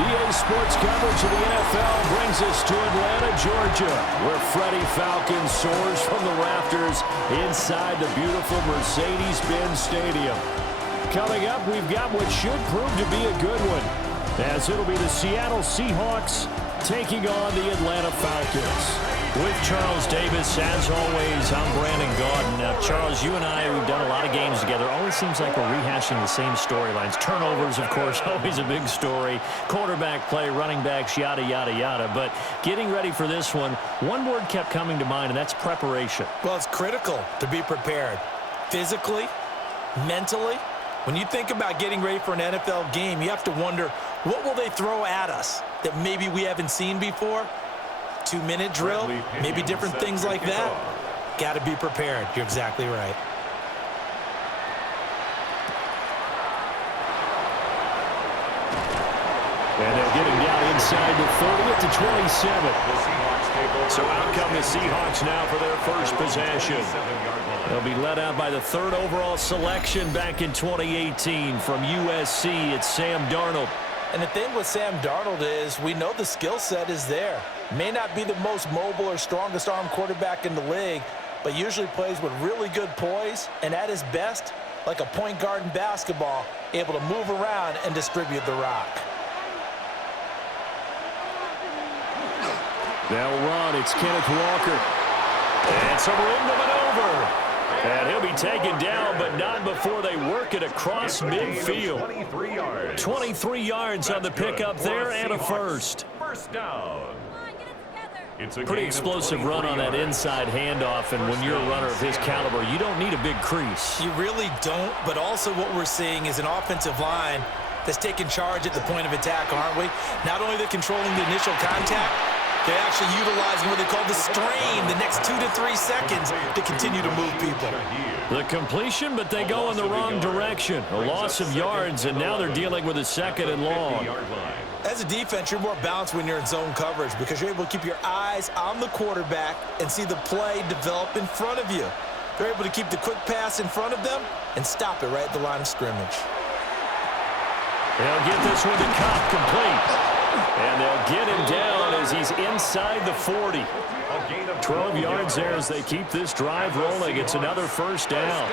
EA Sports coverage of the NFL brings us to Atlanta, Georgia, where Falcons soars from the rafters inside the beautiful Mercedes-Benz Stadium. Coming up, we've got what should prove to be a good one, as it'll be the Seattle Seahawks taking on the Atlanta Falcons. With Charles Davis, as always, I'm Brandon Gaudin. Now, Charles, you and I, we've done a lot of games together. Always seems like we're rehashing the same storylines. Turnovers, of course, always a big story. Quarterback play, running backs, yada, yada, yada. But getting ready for this one word kept coming to mind, and that's preparation. Well, it's critical to be prepared. Physically, mentally. When you think about getting ready for an NFL game, you have to wonder, what will they throw at us that maybe we haven't seen before? 2-minute drill, maybe different things like that. Got to be prepared. You're exactly right. And they'll get him down inside the 30 to 27. So out come the Seahawks now for their first possession. They'll be led out by the third overall selection back in 2018 from USC. It's Sam Darnold. And the thing with Sam Darnold is we know the skill set is there. May not be the most mobile or strongest arm quarterback in the league, but usually plays with really good poise, and at his best, like a point guard in basketball, able to move around and distribute the rock. They'll run. It's Kenneth Walker. And some room to maneuver. And he'll be taken down, but not before they work it across midfield. 23 yards on the pickup there and a first. First down. Pretty explosive run on that inside handoff, and when you're a runner of his caliber, you don't need a big crease. You really don't, but also what we're seeing is an offensive line that's taking charge at the point of attack, aren't we? Not only they're controlling the initial contact, they're actually utilizing what they call the strain, the next 2 to 3 seconds, to continue to move people. The completion, but they go in the wrong direction. A loss of yards, and now they're dealing with a second and long. As a defense, you're more balanced when you're in zone coverage because you're able to keep your eyes on the quarterback and see the play develop in front of you. They're able to keep the quick pass in front of them and stop it right at the line of scrimmage. They'll get this one to Cobb complete. And they'll get him down as he's inside the 40. 12 yards there as they keep this drive rolling. It's another first down.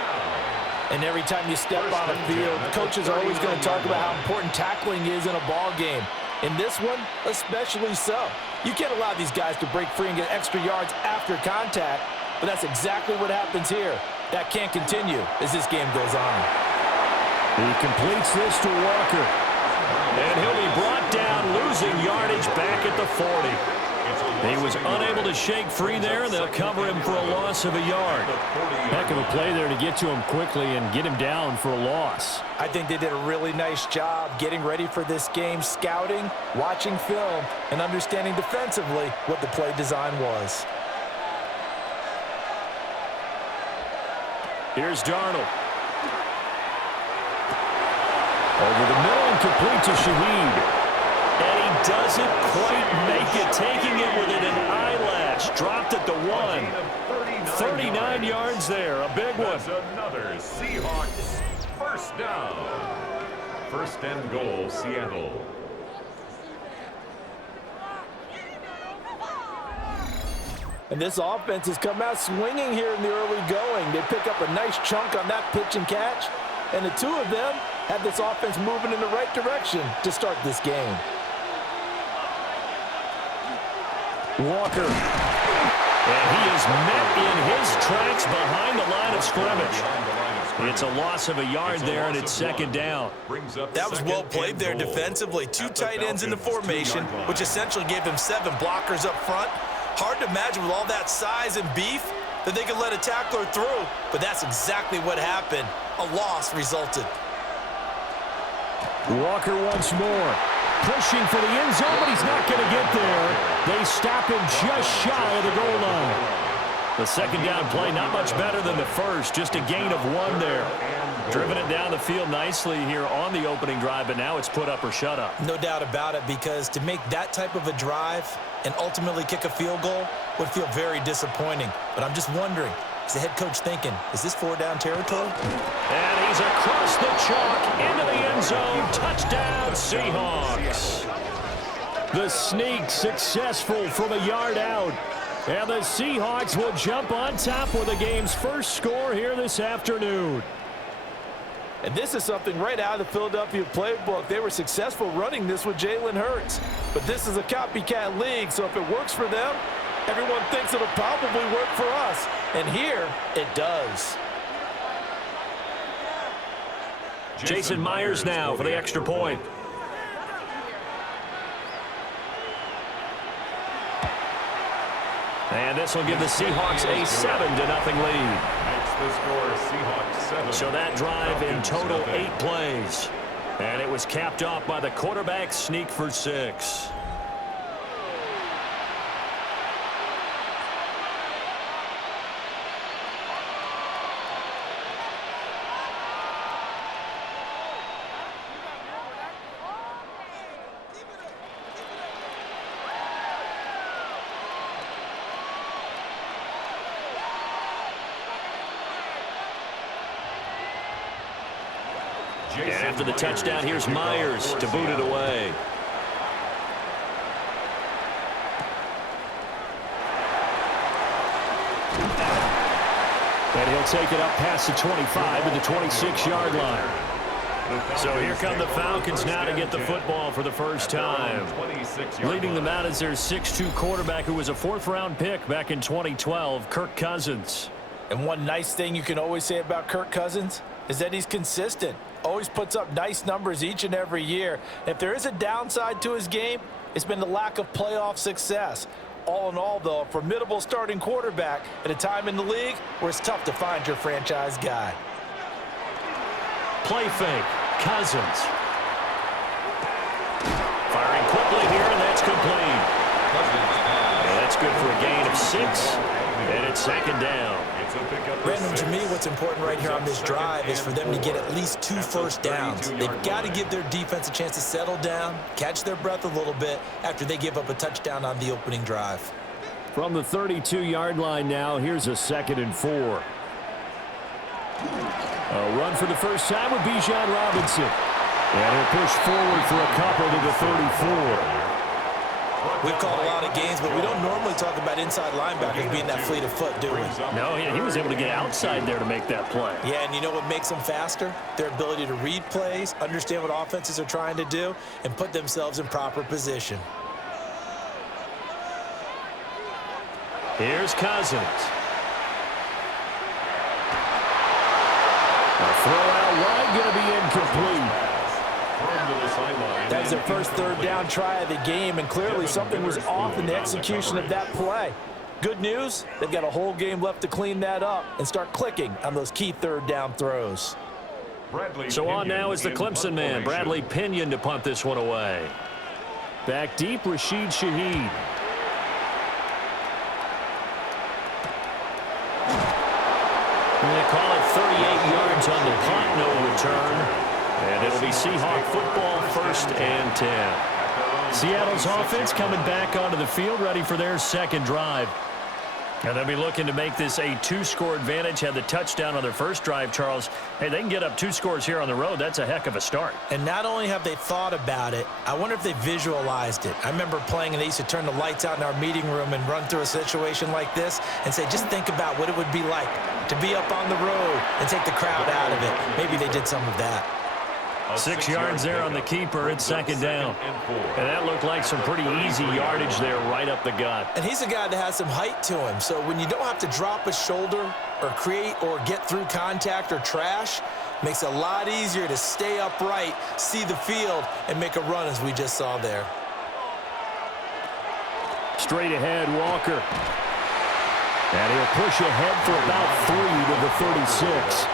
And every time you step on the field, coaches are always going to talk about how important tackling is in a ball game. In this one, especially so. You can't allow these guys to break free and get extra yards after contact, but that's exactly what happens here. That can't continue as this game goes on. He completes this to Walker. And he'll be brought down, losing yardage back at the 40. He was unable to shake free there, and they'll cover him for a loss of a yard. Heck of a play there to get to him quickly and get him down for a loss. I think they did a really nice job getting ready for this game, scouting, watching film, and understanding defensively what the play design was. Here's Darnold. Over the middle and complete to Shaheed. And he doesn't quite make it, taking it within an eyelash. Dropped at the 1. 39 yards there, a big one. That's another Seahawks first down. First and goal, Seattle. And this offense has come out swinging here in the early going. They pick up a nice chunk on that pitch and catch. And the two of them have this offense moving in the right direction to start this game. Walker. And he is met in his tracks behind the line of scrimmage. It's a loss of a yard there, and it's second down. That was well played there defensively. Two tight ends in the formation, which essentially gave them 7 blockers up front. Hard to imagine with all that size and beef that they could let a tackler through, but that's exactly what happened. A loss resulted. Walker once more. Pushing for the end zone, but he's not going to get there. They stop him just shy of the goal line. The second down play, not much better than the first. Just a gain of 1 there. Driven it down the field nicely here on the opening drive, but now it's put up or shut up. No doubt about it, because to make that type of a drive and ultimately kick a field goal would feel very disappointing. But I'm just wondering, is the head coach thinking, is this 4-down territory? And he's across the chalk into the end zone. Touchdown, Seahawks. The sneak successful from a yard out. And the Seahawks will jump on top with the game's first score here this afternoon. And this is something right out of the Philadelphia playbook. They were successful running this with Jalen Hurts. But this is a copycat league, so if it works for them, everyone thinks it'll probably work for us. And here, it does. Jason Myers now for the extra point. And this will give the Seahawks a 7-0 lead. Makes the score Seahawks 7. So that drive in total 8 plays. And it was capped off by the quarterback sneak for 6. And after the touchdown, here's Myers to boot it away. And he'll take it up past the 25 to the 26-yard line. So here come the Falcons now to get the football for the first time. Leading them out is their 6'2 quarterback who was a 4th-round pick back in 2012, Kirk Cousins. And one nice thing you can always say about Kirk Cousins is that he's consistent. Always puts up nice numbers each and every year. If there is a downside to his game, it's been the lack of playoff success. All in all, though, a formidable starting quarterback at a time in the league where it's tough to find your franchise guy. Play fake. Cousins. Firing quickly here, and that's complete. And that's good for a gain of 6. And it's 2nd down. Brandon, to me, what's important right here on this drive is for them to get at least 2 first downs. They've got to give their defense a chance to settle down, catch their breath a little bit after they give up a touchdown on the opening drive. From the 32-yard line now, here's a 2nd and 4. A run for the first time with Bijan Robinson. And he'll push forward for a couple to the 34. We've called a lot of games, but we don't normally talk about inside linebackers being that fleet of foot, do we? No, he was able to get outside there to make that play. Yeah, and you know what makes them faster? Their ability to read plays, understand what offenses are trying to do, and put themselves in proper position. Here's Cousins. A throw out wide, going to be incomplete. That was their first 3rd down try of the game, and clearly something was off in the execution of that play. Good news, they've got a whole game left to clean that up and start clicking on those key 3rd down throws. So on now is the Clemson man, Bradley Pinion, to punt this one away. Back deep, Rashid Shaheed. And they call it 38 yards on the punt, no return. And it'll be Seahawk football, 1st and 10. Seattle's offense coming back onto the field, ready for their 2nd drive. And they'll be looking to make this a 2-score advantage. Had the touchdown on their first drive, Charles. Hey, they can get up 2 scores here on the road. That's a heck of a start. And not only have they thought about it, I wonder if they visualized it. I remember playing, and they used to turn the lights out in our meeting room and run through a situation like this and say, just think about what it would be like to be up on the road and take the crowd out of it. Maybe they did some of that. 6 yards there on the keeper. It's 2nd down. And that looked like some pretty easy yardage there right up the gut. And he's a guy that has some height to him. So when you don't have to drop a shoulder or create or get through contact or trash, makes it a lot easier to stay upright, see the field, and make a run as we just saw there. Straight ahead, Walker. And he'll push ahead for about 3 to the 36.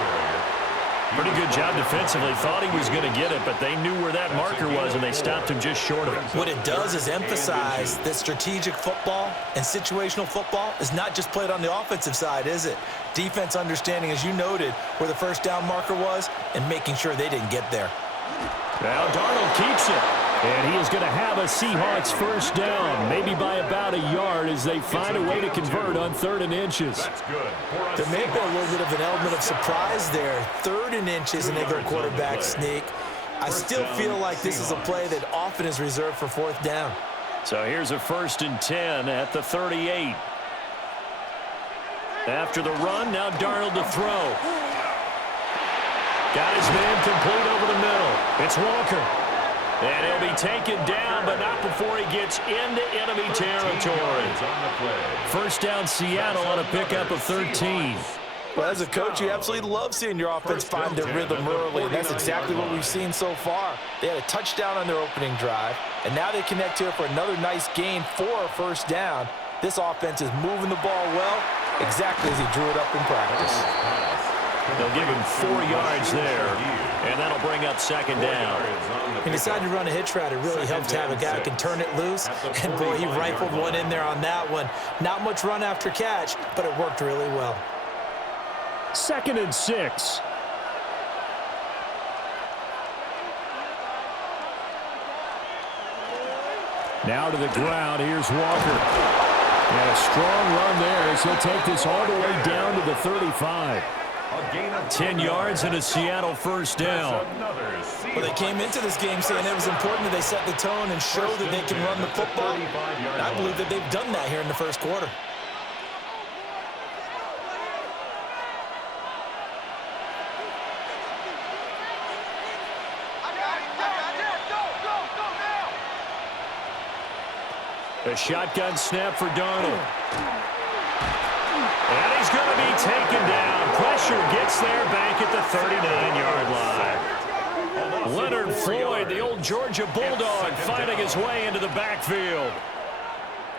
Pretty good job defensively. Thought he was going to get it, but they knew where that marker was, and they stopped him just short of it. What it does is emphasize that strategic football and situational football is not just played on the offensive side, is it? Defense understanding, as you noted, where the first down marker was and making sure they didn't get there. Now Darnold keeps it. And he is going to have a Seahawks first down, maybe by about a yard as they find a way to convert on 3rd and inches. There may have been a little bit of an element of surprise there. 3rd and inches, and they go quarterback sneak. I still feel like this is a play that often is reserved for 4th down. So here's a 1st and 10 at the 38. After the run, now Darnold to throw. Got his man complete over the middle. It's Walker. And he'll be taken down, but not before he gets into enemy territory. First down, Seattle on a pickup of 13. Well, as a coach, you absolutely love seeing your offense find their rhythm early, and that's exactly what we've seen so far. They had a touchdown on their opening drive, and now they connect here for another nice gain for a first down. This offense is moving the ball well, exactly as he drew it up in practice. They'll give him 4 yards there, and that'll bring up 2nd down. He decided to run a hitch route. It really helped to have a guy who can turn it loose, and boy, he rifled one in there on that one. Not much run after catch, but it worked really well. 2nd and 6. Now to the ground. Here's Walker. And a strong run there as he'll take this all the way down to the 35. 10 yards and a Seattle first down. Well, they came into this game saying it was important that they set the tone and show that they can run the football. And I believe that they've done that here in the first quarter. A shotgun snap for Darnold. And he's going to be taken down. Pressure gets there back at the 39-yard line. Leonard Floyd, the old Georgia Bulldog, finding his way into the backfield.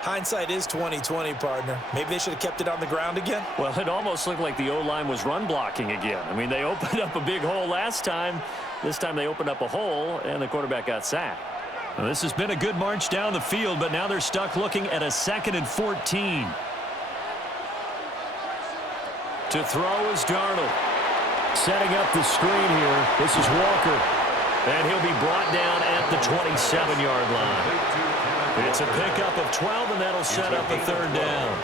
Hindsight is 20/20, partner. Maybe they should have kept it on the ground again. Well, it almost looked like the O-line was run blocking again. I mean, they opened up a big hole last time. This time they opened up a hole, and the quarterback got sacked. Well, this has been a good march down the field, but now they're stuck looking at a 2nd and 14. To throw is Darnold. Setting up the screen here. This is Walker. And he'll be brought down at the 27-yard line. It's a pickup of 12, and that'll set up a 3rd down.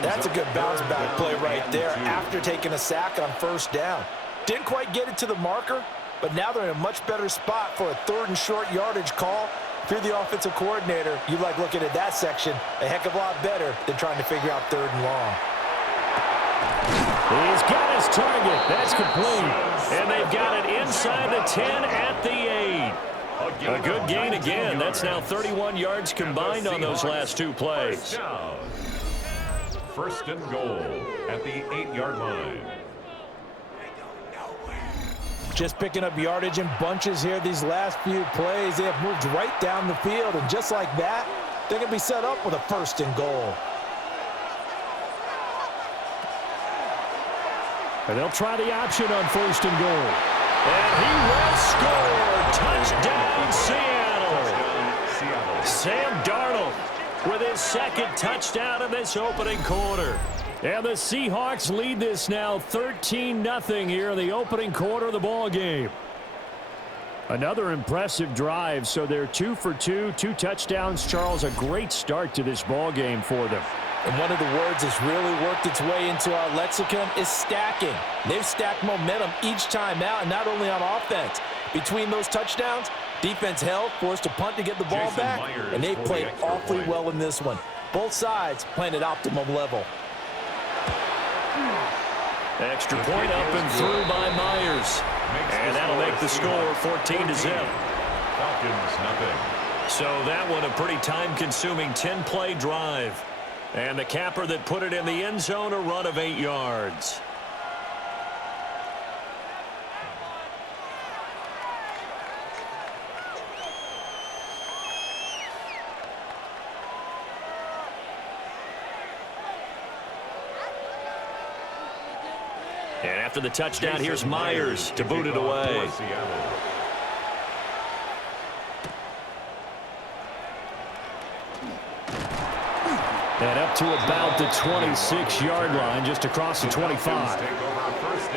That's a good bounce-back play right there after taking a sack on 1st down. Didn't quite get it to the marker, but now they're in a much better spot for a 3rd and short yardage call. If you're the offensive coordinator, you like looking at that section a heck of a lot better than trying to figure out 3rd and long. He's got his target. That's complete. And they've got it inside the 10 at the 8. A good gain again. That's now 31 yards combined on those last 2 plays. 1st and goal at the 8-yard line. Just picking up yardage in bunches here these last few plays. They have moved right down the field, and just like that, they're going to be set up with a 1st and goal. And they'll try the option on 1st and goal. And he will score. Touchdown, Seattle. Sam Darnold with his 2nd touchdown of this opening quarter. And the Seahawks lead this now 13-0 here in the opening quarter of the ball game. Another impressive drive, so they're 2 for 2, 2 touchdowns. Charles, a great start to this ball game for them. And one of the words that's really worked its way into our lexicon is stacking. They've stacked momentum each time out, and not only on offense. Between those touchdowns, defense held, forced a punt to get the ball back, and they played awfully well in this one. Both sides playing at optimum level. Extra point up and through by Myers. And that'll make the score 14-0. Falcons, nothing. So that one a pretty time-consuming 10-play drive. And the capper that put it in the end zone, a run of 8 yards. And after the touchdown, here's Myers to boot it away. And up to about the 26-yard line, just across the 25.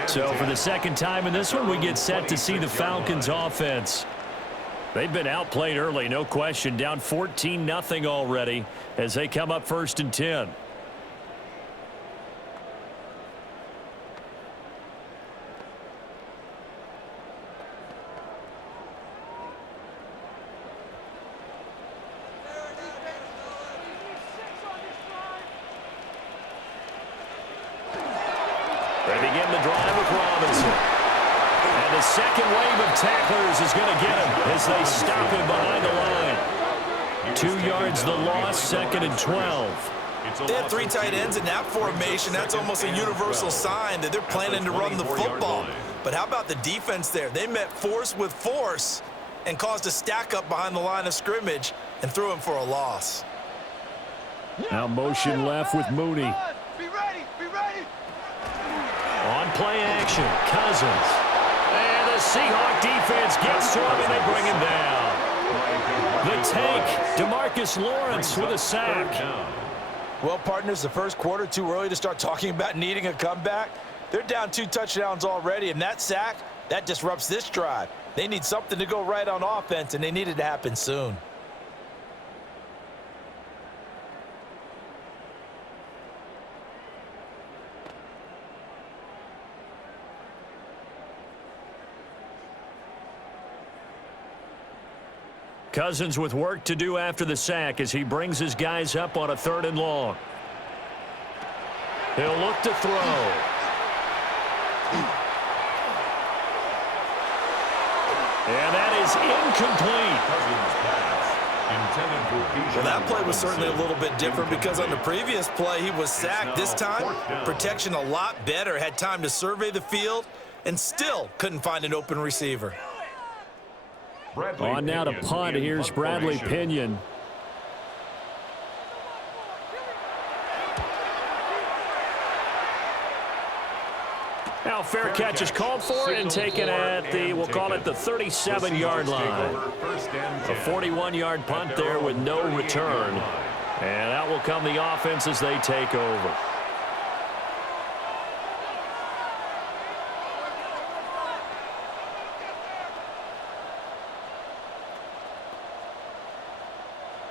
So for the 2nd time in this one, we get set to see the Falcons offense. They've been outplayed early, no question. Down 14-0 already as they come up 1st and 10. begin the drive with Robinson. And the second wave of tacklers is going to get him as they stop him behind the line. 2 yards the loss, 2nd and 12. They have 3 tight ends in that formation. That's almost a universal sign that they're planning to run the football. But how about the defense there? They met force with force and caused a stack up behind the line of scrimmage and threw him for a loss. Now motion left with Mooney. Be ready, be ready. On play action, Cousins. And the Seahawks defense gets to him and they bring him down. The tank, DeMarcus Lawrence with a sack. Well, partners, the first quarter, too early to start talking about needing a comeback. They're down 2 touchdowns already, and that sack, that disrupts this drive. They need something to go right on offense, and they need it to happen soon. Cousins with work to do after the sack as he brings his guys up on a 3rd and long. He'll look to throw. And that is incomplete. Well, that play was certainly a little bit different because on the previous play, he was sacked. This time, protection a lot better. Had time to survey the field and still couldn't find an open receiver. On now to punt. Here's Bradley Pinion. Now fair catch is called for and taken at the, we'll call it the 37-yard line. A 41-yard punt there with no return. And that will come the offense as they take over.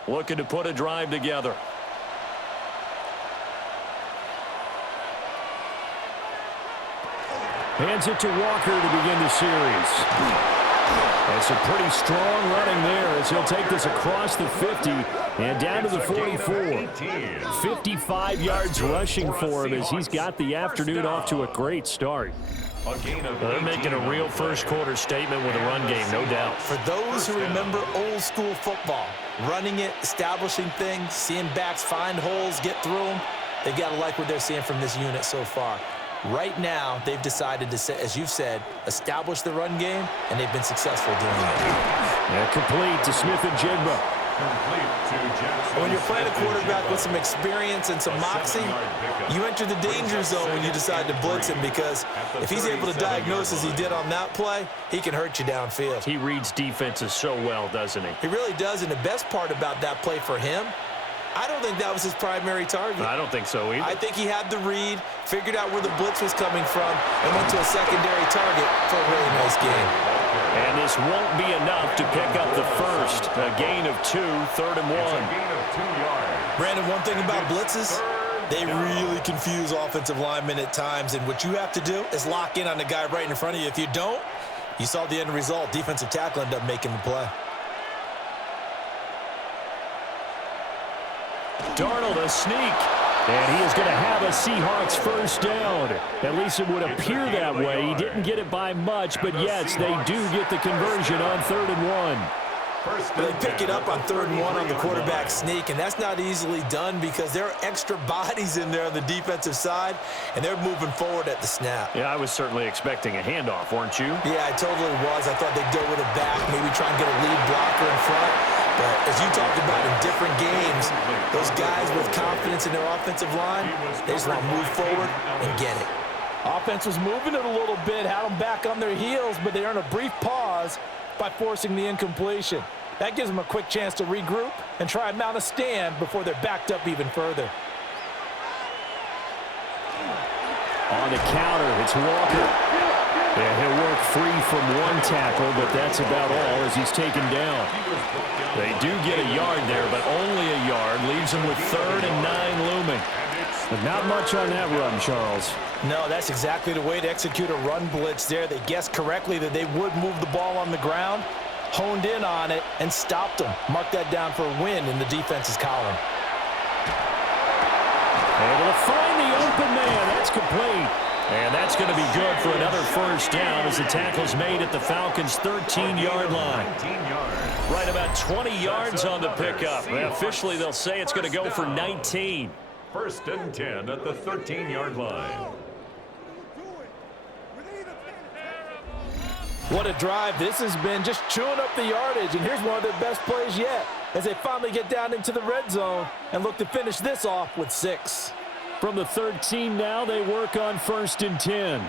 Looking to put a drive together. Hands it to Walker to begin the series. That's a pretty strong running there as he'll take this across the 50 and down to the 44. 55 yards rushing for him as he's got the afternoon off to a great start. They're making a real first quarter statement with a run game, no doubt. For those who remember old school football, running it, establishing things, seeing backs find holes, get through them, they've got to like what they're seeing from this unit so far. Right now, they've decided to, as you've said, establish the run game, and they've been successful doing it. Yeah, complete to Smith and Jigba. When you're playing a quarterback with some experience and some moxie, you enter the danger zone when you decide to blitz him because if he's able to diagnose as he did on that play, he can hurt you downfield. He reads defenses so well, doesn't he? He really does, and the best part about that play for him, I don't think that was his primary target. I don't think so either. I think he had the read, figured out where the blitz was coming from, and went to a secondary target for a really nice game. And this won't be enough to pick up the first. A gain of 2, 3rd and 1. Brandon, one thing about blitzes, they really confuse offensive linemen at times, and what you have to do is lock in on the guy right in front of you. If you don't, you saw the end result. Defensive tackle ended up making the play. Darnold a sneak. And he is going to have a Seahawks first down. At least it would appear that way. He didn't get it by much, but yes, they do get the conversion on 3rd and 1. They pick it up on 3rd and 1 on the quarterback sneak, and that's not easily done because there are extra bodies in there on the defensive side, and they're moving forward at the snap. Yeah, I was certainly expecting a handoff, weren't you? Yeah, I totally was. I thought they'd go with a back, maybe try and get a lead blocker in front. But as you talked about in different games, those guys with confidence in their offensive line, they just want to move forward and get it. Offense was moving it a little bit, had them back on their heels, but they earned a brief pause by forcing the incompletion. That gives them a quick chance to regroup and try and mount a stand before they're backed up even further. On the counter, it's Walker. Yeah, he'll work free from one tackle, but that's about all as he's taken down. They do get a yard there, but only a yard. Leaves them with 3rd and 9 looming. But not much on that run, Charles. No, that's exactly the way to execute a run blitz there. They guessed correctly that they would move the ball on the ground, honed in on it, and stopped them. Mark that down for a win in the defense's column. Able to find the open man. That's complete. And that's going to be good for another first down as the tackle's made at the Falcons' 13-yard line. Right about 20 yards on the pickup. Officially, they'll say it's going to go for 19. First and 10 at the 13-yard line. What a drive this has been, just chewing up the yardage. And here's one of their best plays yet as they finally get down into the red zone and look to finish this off with 6. From the 13 now, they work on first and 10.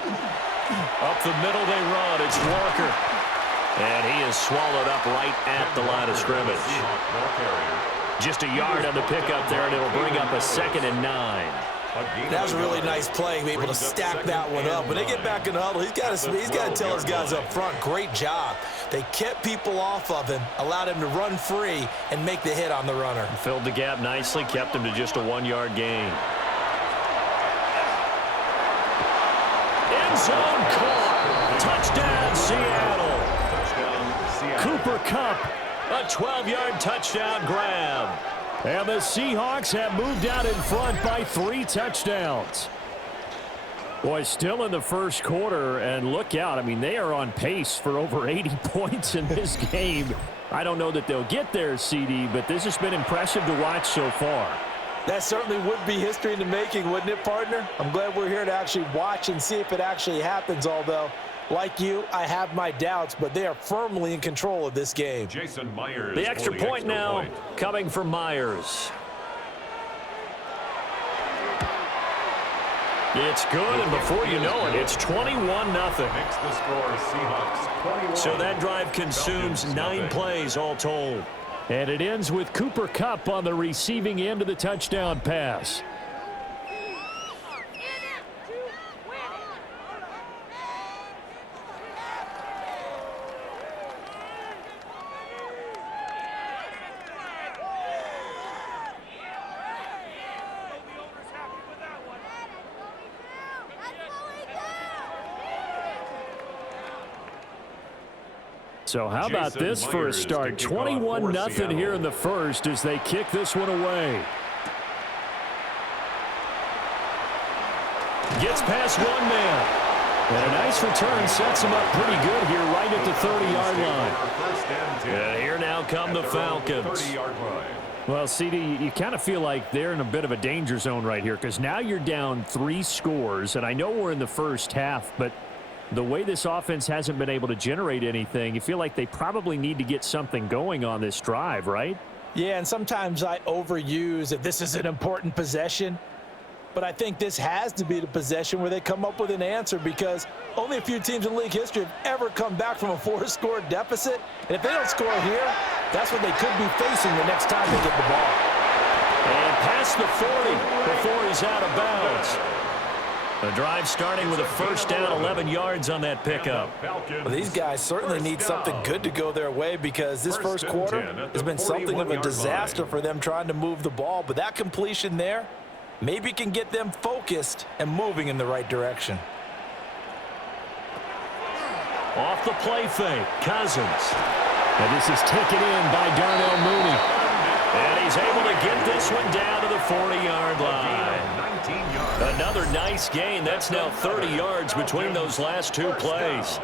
Up the middle they run. It's Walker. And he is swallowed up right at the line of scrimmage. Just a yard on the pickup there, and it'll bring up a 2nd and 9. That was a really nice play, able to stack that one up. When they get back in the huddle, he's got to tell his guys up front, great job. They kept people off of him, allowed him to run free and make the hit on the runner. Filled the gap nicely, kept him to just a 1-yard gain. End zone caught. Touchdown, Seattle. Cooper Kupp, a 12-yard touchdown grab. And the Seahawks have moved out in front by 3 touchdowns. Boy, still in the first quarter, and look out. I mean, they are on pace for over 80 points in this game. I don't know that they'll get there, CD, but this has been impressive to watch so far. That certainly would be history in the making, wouldn't it, partner? I'm glad we're here to actually watch and see if it actually happens, although, like you, I have my doubts, but they are firmly in control of this game. Jason Myers. The extra point now coming from Myers. It's good, and before you know it, it's 21-0. Makes the score Seahawks 21. So that drive consumes 9 plays all told. And it ends with Cooper Kupp on the receiving end of the touchdown pass. So how about this for a start? 21-0 here in the first as they kick this one away. Gets past one man. And a nice return sets him up pretty good here right at the 30-yard line. And here now come the Falcons. Well, CD, you kind of feel like they're in a bit of a danger zone right here because now you're down 3 scores. And I know we're in the first half, but the way this offense hasn't been able to generate anything, you feel like they probably need to get something going on this drive, right? Yeah, and sometimes I overuse that this is an important possession. But I think this has to be the possession where they come up with an answer because only a few teams in league history have ever come back from a 4-score deficit. And if they don't score here, that's what they could be facing the next time they get the ball. And past the 40 before he's out of bounds. The drive starting with a first down, 11 yards on that pickup. Well, these guys certainly need something good to go their way because this first quarter has been something of a disaster for them trying to move the ball. But that completion there maybe can get them focused and moving in the right direction. Off the play fake, Cousins. And this is taken in by Darnell Mooney. And he's able to get this one down to the 40-yard line. Another nice gain. That's now 30 yards between those last 2 plays.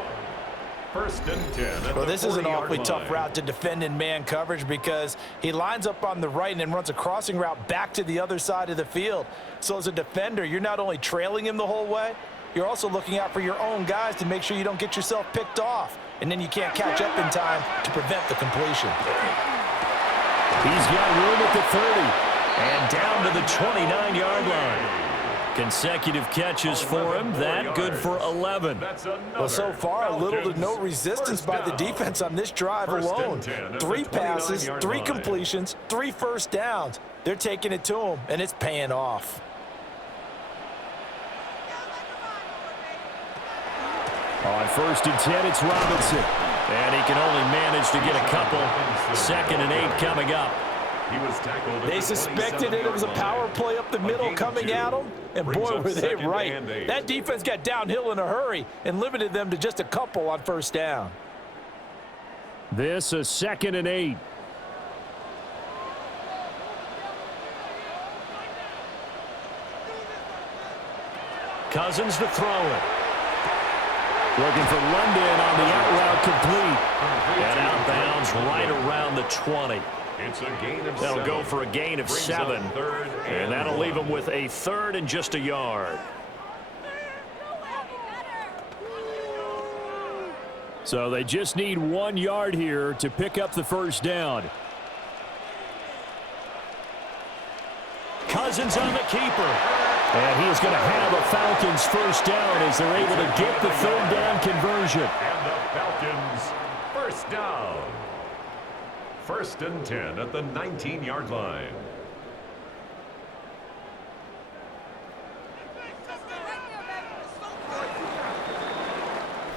First and 10. Well, this is an awfully tough route to defend in man coverage because he lines up on the right and then runs a crossing route back to the other side of the field. So as a defender, you're not only trailing him the whole way, you're also looking out for your own guys to make sure you don't get yourself picked off. And then you can't catch up in time to prevent the completion. He's got room at the 30 and down to the 29-yard line. Consecutive catches for him. That good for 11. Well, so far, little to no resistance by the defense on this drive alone. 3 passes, 3 completions, 3 first downs. They're taking it to him, and it's paying off. On first and 10, it's Robinson. And he can only manage to get a couple. 2nd and 8 coming up. They suspected that it was a power play up the middle coming at them, and boy, were they right. That defense got downhill in a hurry and limited them to just a couple on first down. This is 2nd and 8. Cousins to throw it. Looking for London on the out route complete. And out of bounds right around the 20. It's a gain of That'll 7. go for a gain of 7. And that'll leave them with a 3rd and just a yard. So they just need 1 yard here to pick up the first down. Cousins on the keeper. And he is going to have a Falcons first down as they're able to get the 3rd down conversion. And the Falcons first down. 1st and 10 at the 19-yard line.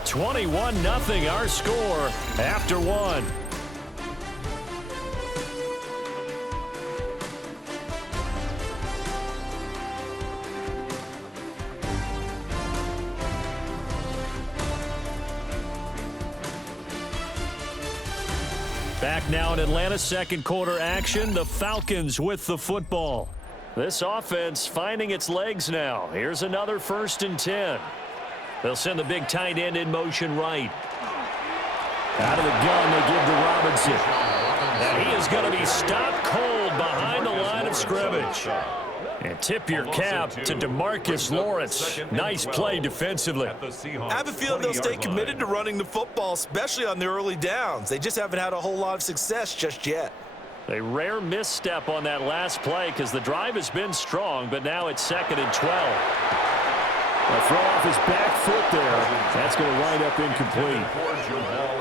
(21-0) our score after 1. Back now in Atlanta, second quarter action. The Falcons with the football. This offense finding its legs now. Here's another 1st and 10. They'll send the big tight end in motion right. Out of the gun, they give to Robinson. And he is going to be stopped cold behind the line of scrimmage. And tip your cap to DeMarcus Lawrence. Nice play defensively. I have a feeling they'll stay committed to running the football, especially on the early downs. They just haven't had a whole lot of success just yet. A rare misstep on that last play because the drive has been strong, but now it's 2nd and 12. A throw off his back foot there. That's going to wind up incomplete.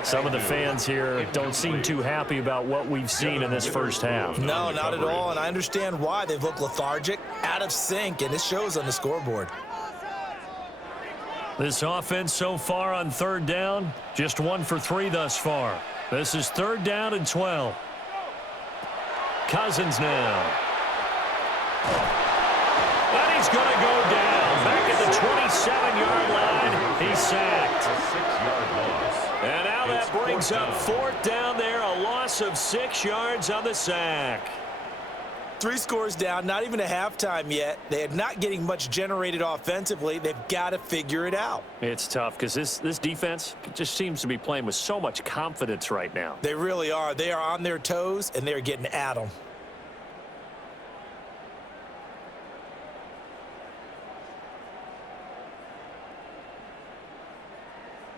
Some of the fans here don't seem too happy about what we've seen in this first half. No, not at all, and I understand why. They've looked lethargic, out of sync, and it shows on the scoreboard. This offense so far on 3rd down, just 1 for 3 thus far. This is 3rd down and 12. Cousins now. And he's going to go down. Back at the 27-yard line, he's sacked. A 6-yard loss. And now that brings up 4th down there, a loss of 6 yards on the sack. 3 scores down, not even a halftime yet. They are not getting much generated offensively. They've got to figure it out. It's tough because this defense just seems to be playing with so much confidence right now. They really are. They are on their toes, and they're getting at them.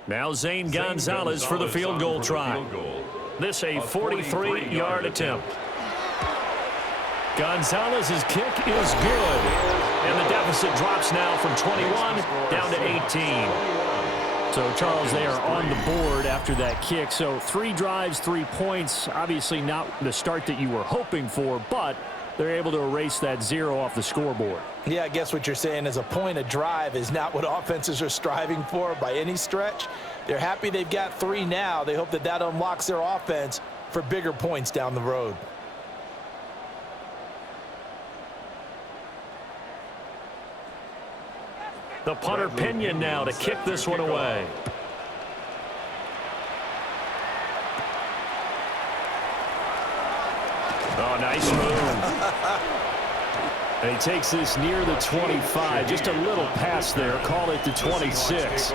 Now Zane Gonzalez for the field goal try. This a 43-yard attempt. Gonzalez's kick is good. And the deficit drops now from 21 down to 18. So, Charles, they are on the board after that kick. So 3 drives, 3 points. Obviously not the start that you were hoping for, but they're able to erase that 0 off the scoreboard. Yeah, I guess what you're saying is a point a drive is not what offenses are striving for by any stretch. They're happy they've got 3 now. They hope that that unlocks their offense for bigger points down the road. The punter Pinion now to kick this one away. Oh, nice move. And he takes this near the 25. Just a little pass there. Call it the 26.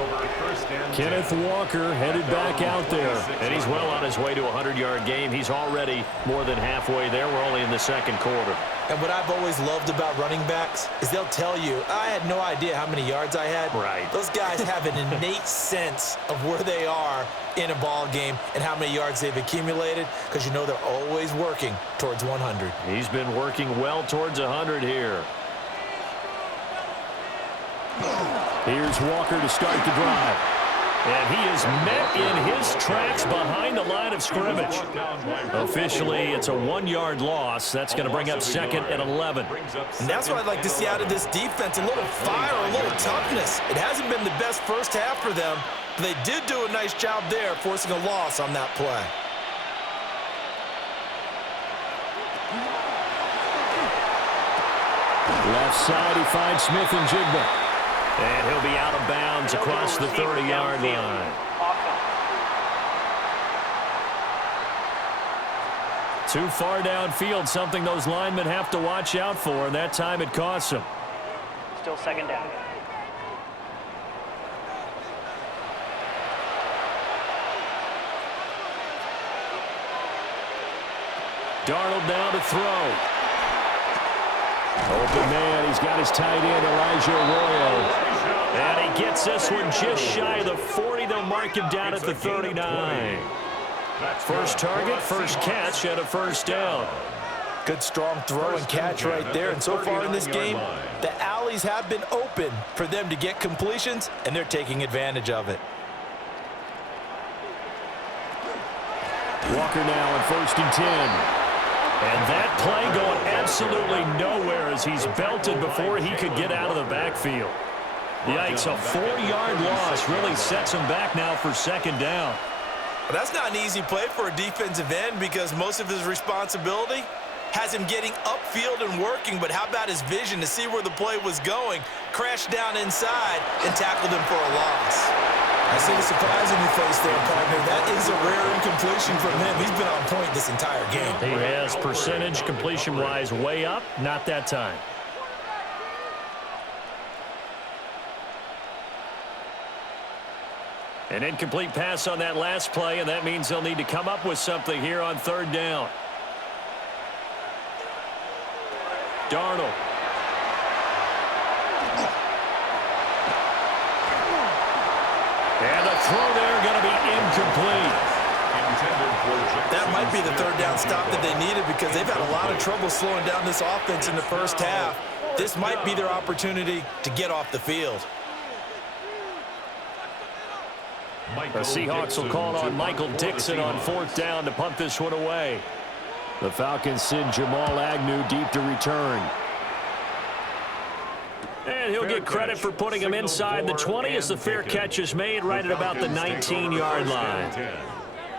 Kenneth Walker headed back out there. And he's well on his way to a 100-yard game. He's already more than halfway there. We're only in the second quarter. And what I've always loved about running backs is they'll tell you, I had no idea how many yards I had. Right. Those guys have an innate sense of where they are in a ball game and how many yards they've accumulated, because you know they're always working towards 100. He's been working well towards 100 here. Here's Walker to start the drive. And he is met in his tracks behind the line of scrimmage. Officially, it's a 1-yard loss. That's going to bring up 2nd and 11. And that's what I'd like to see out of this defense, a little fire, a little toughness. It hasn't been the best first half for them, but they did do a nice job there forcing a loss on that play. Left side, he finds Smith and Jigba. And he'll be out of bounds across the 30-yard line. Too far downfield, something those linemen have to watch out for, and that time it costs them. Still 2nd down. Darnold now to throw. Open man, he's got his tight end, Elijah Arroyo. And he gets this one just shy of the 40. They'll mark him down at the 39. First target, first catch, and a first down. Good strong throw and catch right there. And so far in this game, the alleys have been open for them to get completions, and they're taking advantage of it. Walker now on 1st and 10. And that play going absolutely nowhere as he's belted before he could get out of the backfield. Yikes, a 4-yard loss really sets him back now for 2nd down. But that's not an easy play for a defensive end because most of his responsibility has him getting upfield and working, but how about his vision to see where the play was going, crashed down inside, and tackled him for a loss. I see the surprise in your face there, partner. That is a rare incompletion from him. He's been on point this entire game. He has percentage completion-wise way up, not that time. An incomplete pass on that last play, and that means they'll need to come up with something here on 3rd down. Darnold. And the throw there going to be incomplete. That might be the 3rd down stop that they needed because they've had a lot of trouble slowing down this offense in the first half. This might be their opportunity to get off the field. The Seahawks will call on Michael Dixon on 4th down to punt this one away. The Falcons send Jamal Agnew deep to return. And he'll get credit for putting him inside the 20 as the fair catch is made right at about the 19-yard line.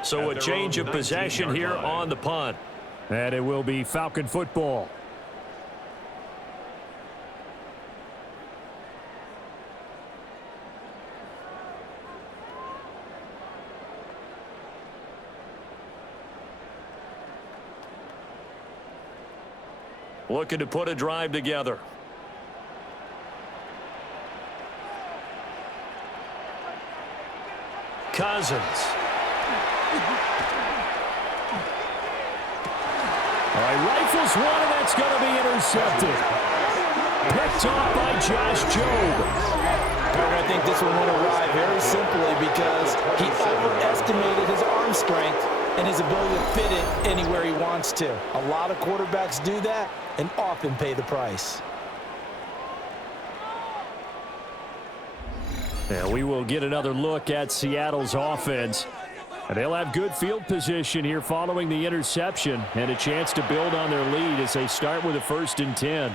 So a change of possession here on the punt. And it will be Falcon football. Looking to put a drive together. Cousins. All right, rifles one, and that's going to be intercepted. Picked off by Josh Jobe. I think this one went awry very simply because he overestimated his arm strength and his ability to fit it anywhere he wants to. A lot of quarterbacks do that and often pay the price. And we will get another look at Seattle's offense. And they'll have good field position here following the interception and a chance to build on their lead as they start with a 1st and 10.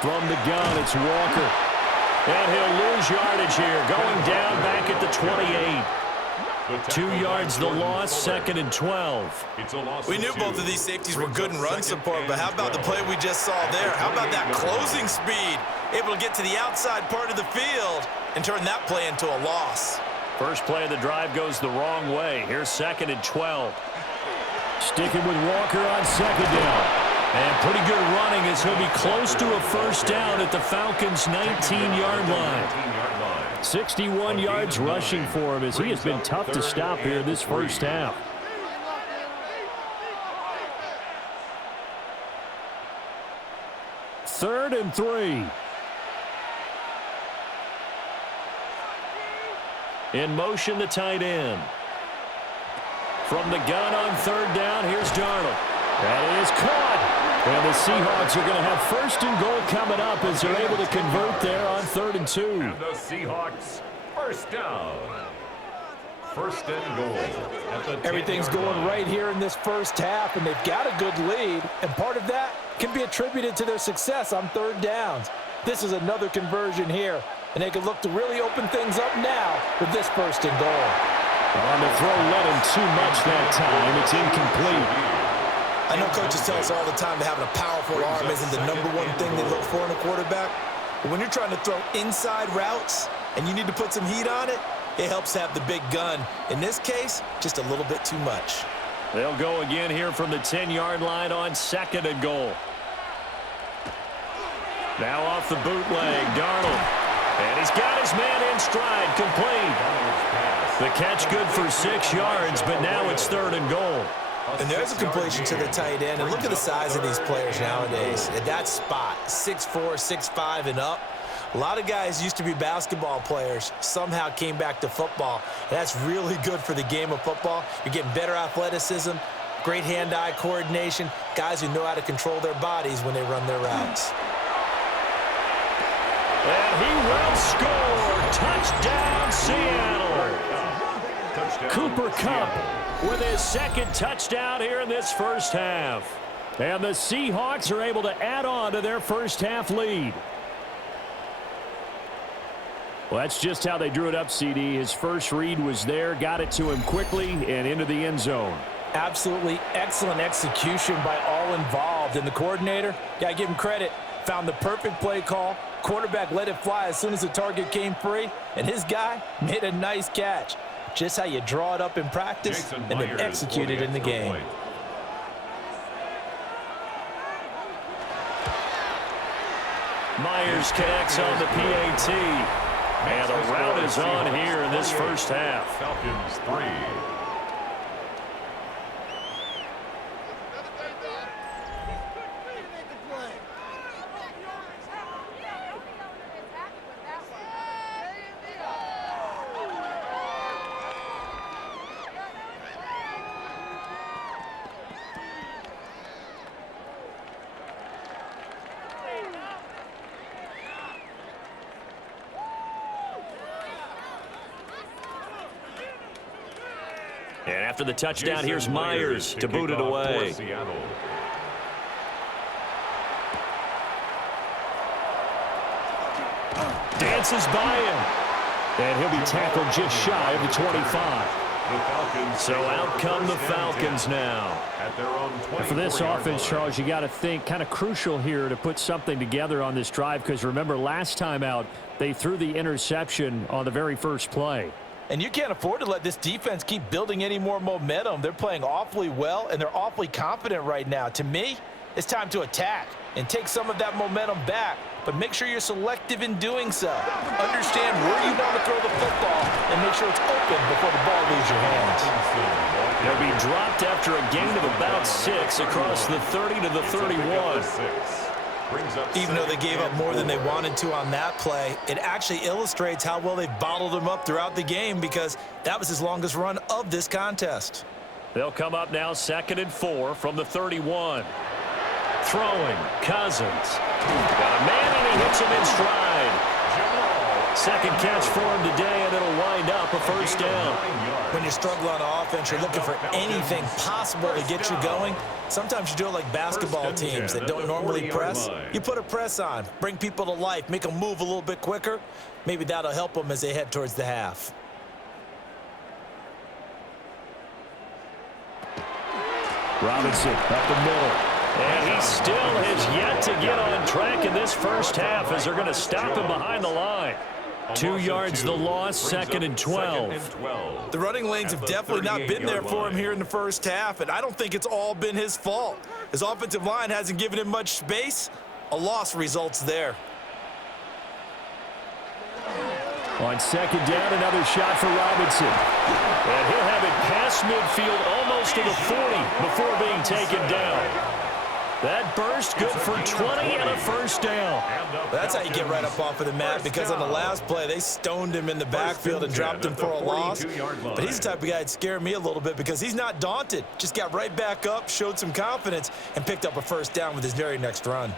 From the gun, it's Walker. And he'll lose yardage here, going down back at the 28. 2 yards the loss, 2nd and 12. We knew both of these safeties were good in run support, but how about the play we just saw there? How about that closing speed? Able to get to the outside part of the field and turn that play into a loss. First play of the drive goes the wrong way. Here's 2nd and 12. Sticking with Walker on 2nd down. And pretty good running as he'll be close to a 1st down at the Falcons' 19-yard line. 61 yards rushing for him as he has been tough to stop here this first half. Third and 3. In motion, the tight end. From the gun on 3rd down, here's Darnold. That is caught. And the Seahawks are going to have 1st and goal coming up as they're able to convert there on 3rd and 2. And the Seahawks, 1st down. 1st and goal. Everything's going right here in this first half, and they've got a good lead. And part of that can be attributed to their success on 3rd downs. This is another conversion here, and they can look to really open things up now with this 1st and goal. On the throw, let him too much that time. It's incomplete. I know coaches tell us all the time that having a powerful arm isn't the #1 thing they look for in a quarterback. But when you're trying to throw inside routes and you need to put some heat on it, it helps have the big gun. In this case, just a little bit too much. They'll go again here from the 10-yard line on 2nd and goal. Now off the bootleg, Darnold. And he's got his man in stride, complete. The catch good for 6 yards, but now it's 3rd and goal. And there's a completion to the tight end. And look at the size of these players nowadays. At that spot, 6'4", 6'5", and up. A lot of guys used to be basketball players, somehow came back to football. And that's really good for the game of football. You're getting better athleticism, great hand-eye coordination, guys who know how to control their bodies when they run their routes. And he will score. Touchdown, Seattle. Cooper Kupp with his 2nd touchdown here in this first half. And the Seahawks are able to add on to their first half lead. Well, that's just how they drew it up, CD. His first read was there, got it to him quickly, and into the end zone. Absolutely excellent execution by all involved. And the coordinator, got to give him credit, found the perfect play call. Quarterback let it fly as soon as the target came free, and his guy made a nice catch. Just how you draw it up in practice and then execute it in the game. Myers connects on the PAT. And the route is on here in this first half. Falcons 3. And after the touchdown, here's Myers to boot it away. Dances by him. And he'll be tackled just shy of the 25. So out come the Falcons now. And for this offense, Charles, you got to think kind of crucial here to put something together on this drive, because remember last time out they threw the interception on the very first play. And you can't afford to let this defense keep building any more momentum. They're playing awfully well, and they're awfully confident right now. To me, it's time to attack and take some of that momentum back, but make sure you're selective in doing so. Understand where you want to throw the football and make sure it's open before the ball leaves your hands. They'll be dropped after a gain of about 6 across the 30 to the 31. Even though they gave up more than they wanted to on that play, it actually illustrates how well they've bottled them up throughout the game, because that was his longest run of this contest. They'll come up now 2nd and 4 from the 31. Throwing, Cousins. Got a man, and he hits him in stride. 2nd catch for him today, and it'll wind up a first down. When you struggle on offense, you're looking for anything possible to get you going. Sometimes you do it like basketball teams that don't normally press. You put a press on, bring people to life, make them move a little bit quicker. Maybe that'll help them as they head towards the half. Robinson up the middle. And he still has yet to get on track in this first half, as they're going to stop him behind the line. 2 yards the loss, 2nd and 12. The running lanes have definitely not been there for him here in the first half, and I don't think it's all been his fault. His offensive line hasn't given him much space. A loss results there. On 2nd down, another shot for Robinson. And he'll have it past midfield, almost to the 40, before being taken down. That burst good for 20 and a first down. That's how you get right up off of the mat, because on the last play, they stoned him in the backfield and dropped him for a loss. But he's the type of guy that'd scare me a little bit, because he's not daunted. Just got right back up, showed some confidence, and picked up a first down with his very next run.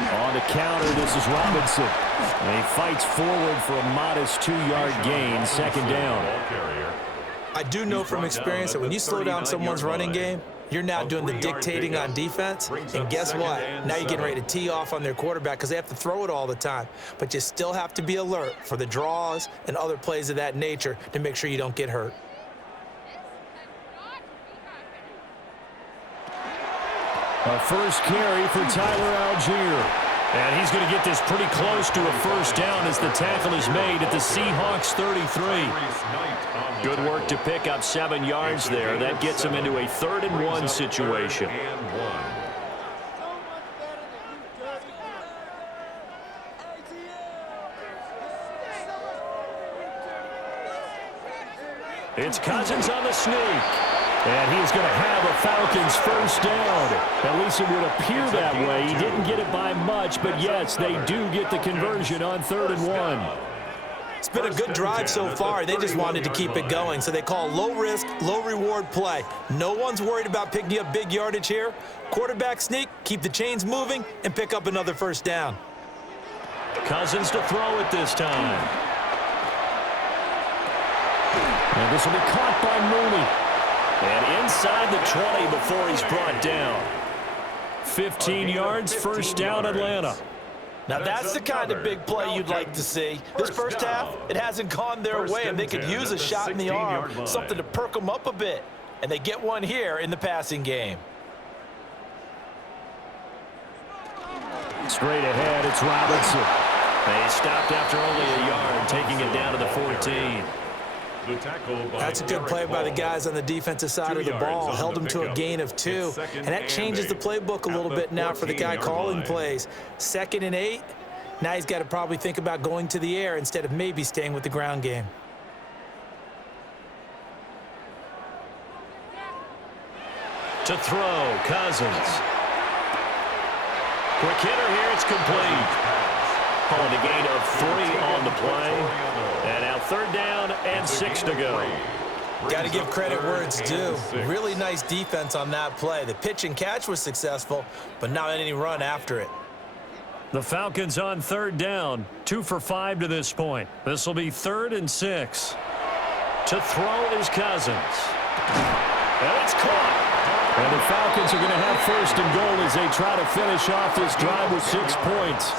On the counter, this is Robinson. And he fights forward for a modest 2-yard gain, 2nd down. I do know from experience that when you slow down someone's running game, you're now doing the dictating on defense, and guess what? Now you're getting ready to tee off on their quarterback, because they have to throw it all the time. But you still have to be alert for the draws and other plays of that nature to make sure you don't get hurt. A first carry for Tyler Algier. And he's going to get this pretty close to a first down as the tackle is made at the Seahawks 33. Good work to pick up 7 yards there. That gets him into a 3rd-and-1 situation. It's Cousins on the sneak. And he's going to have a Falcons first down. At least it would appear that way. He didn't get it by much, but yes, they do get the conversion on 3rd-and-1. It's been a good drive so far. They just wanted to keep it going, so they call low-risk, low-reward play. No one's worried about picking up big yardage here. Quarterback sneak, keep the chains moving, and pick up another first down. Cousins to throw it this time. And this will be caught by Mooney. And inside the 20 before he's brought down. 15 yards, first down Atlanta. Now that's the kind of big play you'd like to see. This first half, it hasn't gone their way, and they could use a shot in the arm, something to perk them up a bit. And they get one here in the passing game. Straight ahead, it's Robinson. They stopped after only a yard, taking it down to the 14. That's a good play by the guys on the defensive side of the ball. Held them to a gain of 2. And that changes the playbook a little bit now for the guy calling plays. 2nd and 8. Now he's got to probably think about going to the air instead of maybe staying with the ground game. To throw, Cousins. Quick hitter here, it's complete. Calling a gain of 3 on the play. And now 3rd down and 6 to go. Got to give credit where it's due. Really nice defense on that play. The pitch and catch was successful, but not any run after it. The Falcons on 3rd down. 2 for 5 to this point. This will be 3rd and 6. To throw is Cousins. And it's caught. And the Falcons are going to have 1st and goal as they try to finish off this drive with 6 points.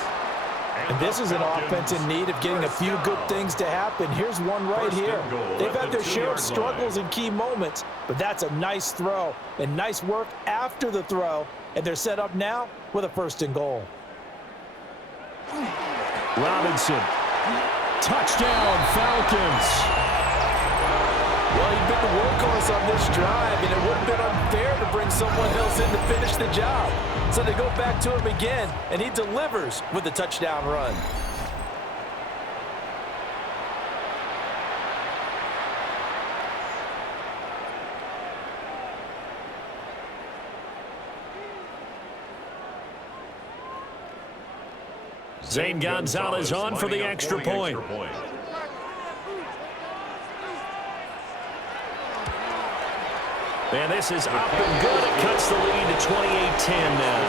And this is an offense in need of getting a few good things to happen. Here's one right here. They've had their share of struggles in key moments, but that's a nice throw and nice work after the throw. And they're set up now with a 1st and goal. Robinson. Touchdown, Falcons. Well, he's been the workhorse on this drive, and it would have been unfair to bring someone else in to finish the job. So they go back to him again, and he delivers with a touchdown run. Zane Gonzalez on for the extra point. And this is up and good. It cuts the lead to 28-10 now.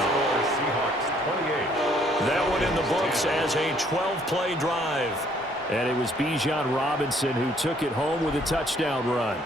That one in the books as a 12-play drive. And it was Bijan Robinson who took it home with a touchdown run.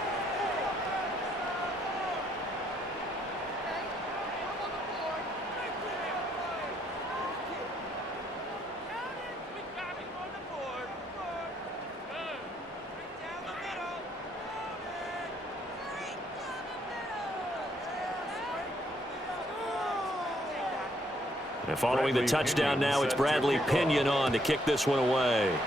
And following the touchdown now, it's Bradley Pinion on to kick this one away.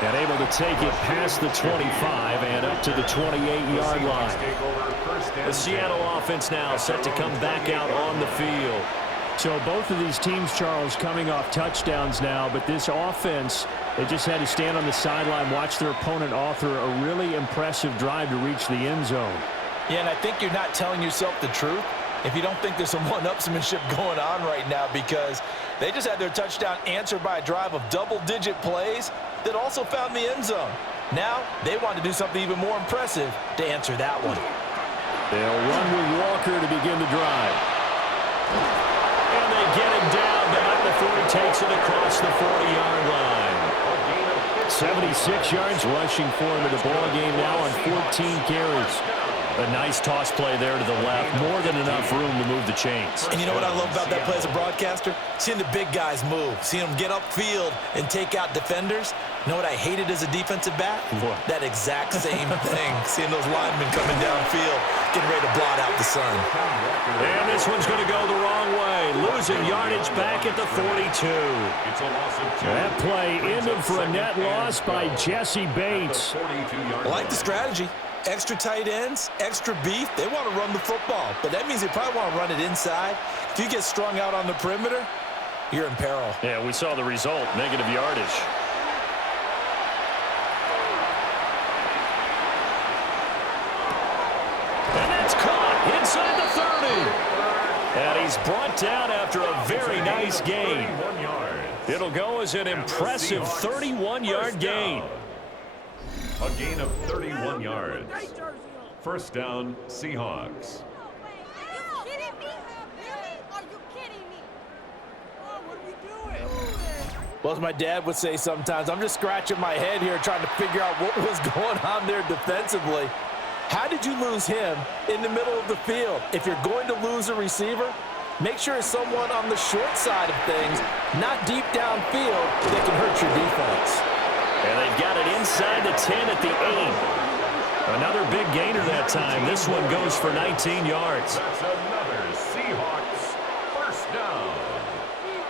And able to take it past the 25 and up to the 28-yard line. The Seattle offense now set to come back out on the field. So both of these teams, Charles, coming off touchdowns now, but this offense, they just had to stand on the sideline, watch their opponent author a really impressive drive to reach the end zone. Yeah, and I think you're not telling yourself the truth if you don't think there's some one-upsmanship going on right now, because they just had their touchdown answered by a drive of double-digit plays that also found the end zone. Now they want to do something even more impressive to answer that one. They'll run with Walker to begin the drive. And they get him down, but not before he takes it across the 40-yard line. 76 yards rushing for him in the ball game now on 14 carries. A nice toss play there to the left. More than enough room to move the chains. And you know what I love about that play as a broadcaster? Seeing the big guys move. Seeing them get upfield and take out defenders. You know what I hated as a defensive back? What? That exact same thing. Seeing those linemen coming downfield, getting ready to blot out the sun. And this one's going to go the wrong way. Losing yardage back at the 42. It's a loss of 2. That play ended for a net loss by Jesse Bates. I like the strategy. Extra tight ends, extra beef. They want to run the football, but that means they probably want to run it inside. If you get strung out on the perimeter, you're in peril. Yeah, we saw the result, negative yardage. And that's caught inside the 30. And he's brought down after a very nice gain. It'll go as an impressive 31-yard gain. A gain of 31 yards. First down, Seahawks. Are you kidding me? Really? Are you kidding me? Oh, what are we doing? Well, as my dad would say sometimes, I'm just scratching my head here trying to figure out what was going on there defensively. How did you lose him in the middle of the field? If you're going to lose a receiver, make sure it's someone on the short side of things, not deep downfield, that can hurt your defense. And they've got it inside the 10 at the 8. Another big gainer that time. This one goes for 19 yards. That's another Seahawks first down.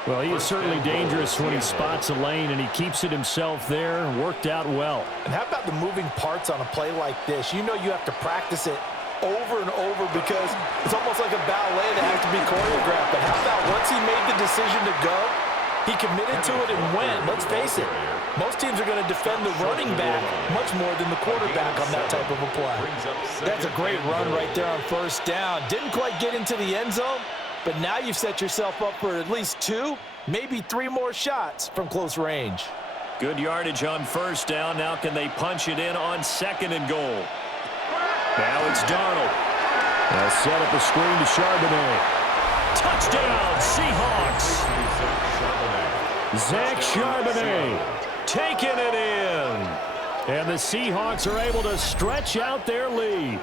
Well, he is certainly dangerous when he spots a lane, and he keeps it himself there. Worked out well. And how about the moving parts on a play like this? You know you have to practice it over and over because it's almost like a ballet that has to be choreographed. But how about once he made the decision to go, he committed to it and went. Let's face it, most teams are going to defend the running back much more than the quarterback on that type of a play. That's a great run right there on first down. Didn't quite get into the end zone, but now you've set yourself up for at least 2, maybe 3 more shots from close range. Good yardage on first down. Now can they punch it in on 2nd and goal? Now it's Darnold. They'll set up a screen to Charbonnet. Touchdown, Seahawks. Zach Charbonnet taking it in. And the Seahawks are able to stretch out their lead.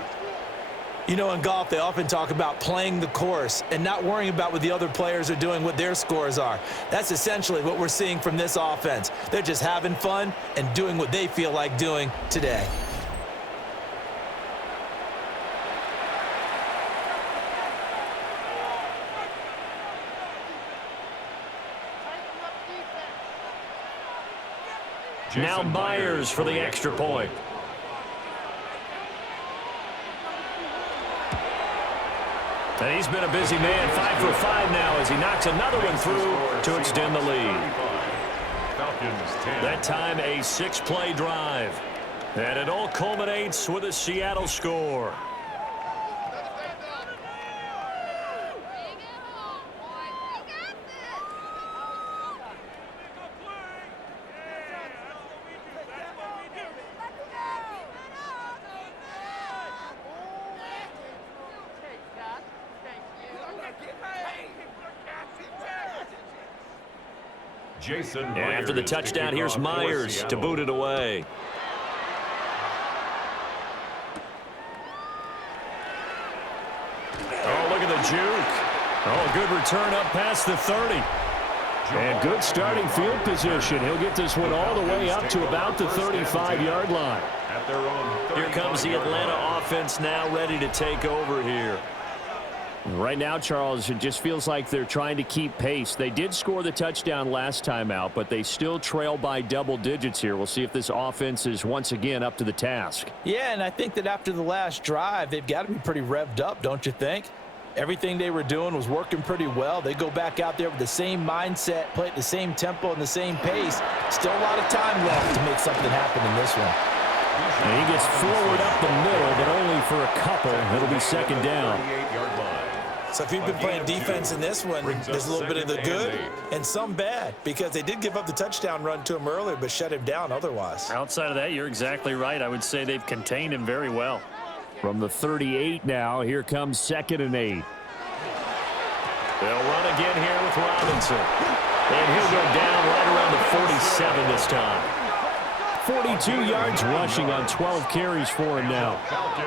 You know, in golf, they often talk about playing the course and not worrying about what the other players are doing, what their scores are. That's essentially what we're seeing from this offense. They're just having fun and doing what they feel like doing today. Now Myers for the extra point. And he's been a busy man, 5 for 5 now as he knocks another one through to extend the lead. That time a 6-play drive. And it all culminates with a Seattle score. And after the touchdown, here's Myers to boot it away. Oh, look at the juke. Oh, good return up past the 30. And good starting field position. He'll get this one all the way up to about the 35-yard line. Here comes the Atlanta offense now ready to take over here. Right now, Charles, it just feels like they're trying to keep pace. They did score the touchdown last time out, but they still trail by double digits here. We'll see if this offense is once again up to the task. Yeah, and I think that after the last drive, they've got to be pretty revved up, don't you think? Everything they were doing was working pretty well. They go back out there with the same mindset, play at the same tempo and the same pace. Still a lot of time left to make something happen in this one. And he gets forward up the middle, but only for a couple. It'll be second down. So if you've been playing defense in this one, there's a little bit of the good and some bad because they did give up the touchdown run to him earlier but shut him down otherwise. Outside of that, you're exactly right. I would say they've contained him very well. From the 38 now, here comes 2nd and 8. They'll run again here with Robinson. And he'll go down right around the 47 this time. 42 yards rushing on 12 carries for him now.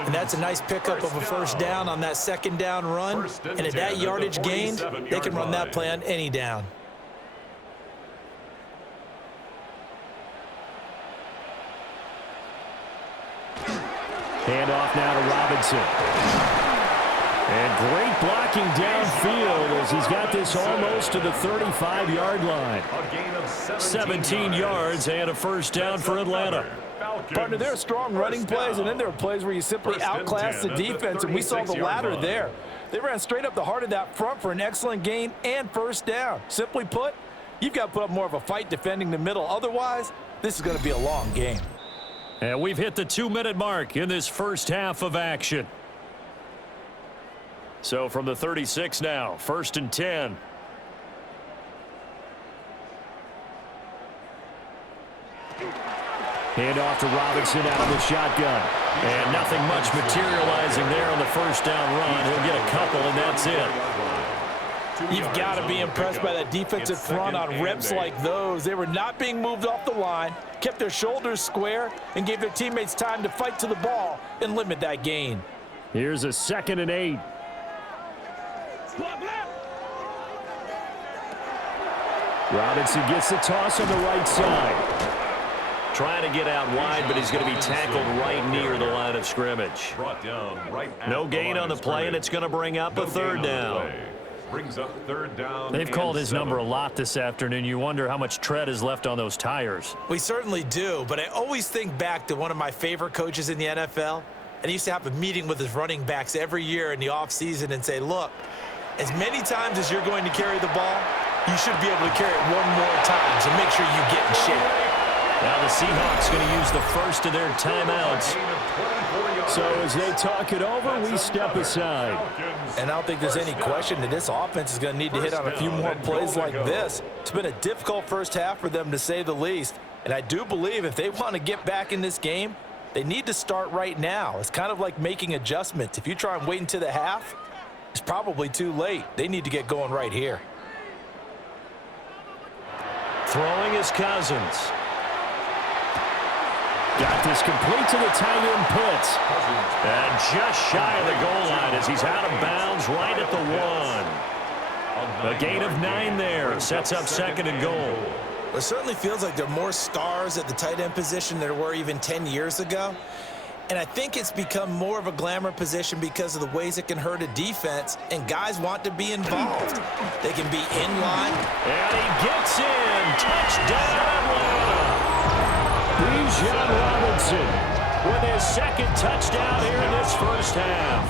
And that's a nice pickup of a first down on that second down run. And at that yardage gained, they can run that play on any down. Handoff now to Robinson. And great blocking downfield as he's got this almost to the 35-yard line. 17 yards and a first down for Atlanta. Partner, there are strong running plays, and then there are plays where you simply outclass the defense, and we saw the latter there. They ran straight up the heart of that front for an excellent gain and first down. Simply put, you've got to put up more of a fight defending the middle. Otherwise, this is going to be a long game. And we've hit the 2-minute mark in this first half of action. So from the 36 now, 1st and 10. Handoff to Robinson out of the shotgun. And nothing much materializing there on the first down run. He'll get a couple, and that's it. You've got to be impressed by that defensive front on reps like those. They were not being moved off the line, kept their shoulders square, and gave their teammates time to fight to the ball and limit that gain. Here's a 2nd and 8. Robinson gets the toss on the right side. Trying to get out wide, but he's going to be tackled right near the line of scrimmage. No gain on the play, and it's going to bring up a 3rd down. They've called his number a lot this afternoon. You wonder how much tread is left on those tires. We certainly do, but I always think back to one of my favorite coaches in the NFL, and he used to have a meeting with his running backs every year in the offseason and say, look, as many times as you're going to carry the ball, you should be able to carry it one more time, so make sure you get in shape. Now the Seahawks going to use the first of their timeouts. So as they talk it over, we step aside. And I don't think there's any question that this offense is going to need to hit on a few more plays like this. It's been a difficult first half for them, to say the least. And I do believe if they want to get back in this game, they need to start right now. It's kind of like making adjustments. If you try and wait until the half, it's probably too late. They need to get going right here. Throwing is Cousins. Got this complete to the tight end Pitts. And just shy of the goal line as he's out of bounds right at the 1. A gain of 9 there. Sets up 2nd and goal. It certainly feels like there are more stars at the tight end position than there were even 10 years ago. And I think it's become more of a glamour position because of the ways it can hurt a defense, and guys want to be involved. They can be in line. And he gets in. Touchdown, Atlanta. Bijan Robinson with his 2nd touchdown here in this first half.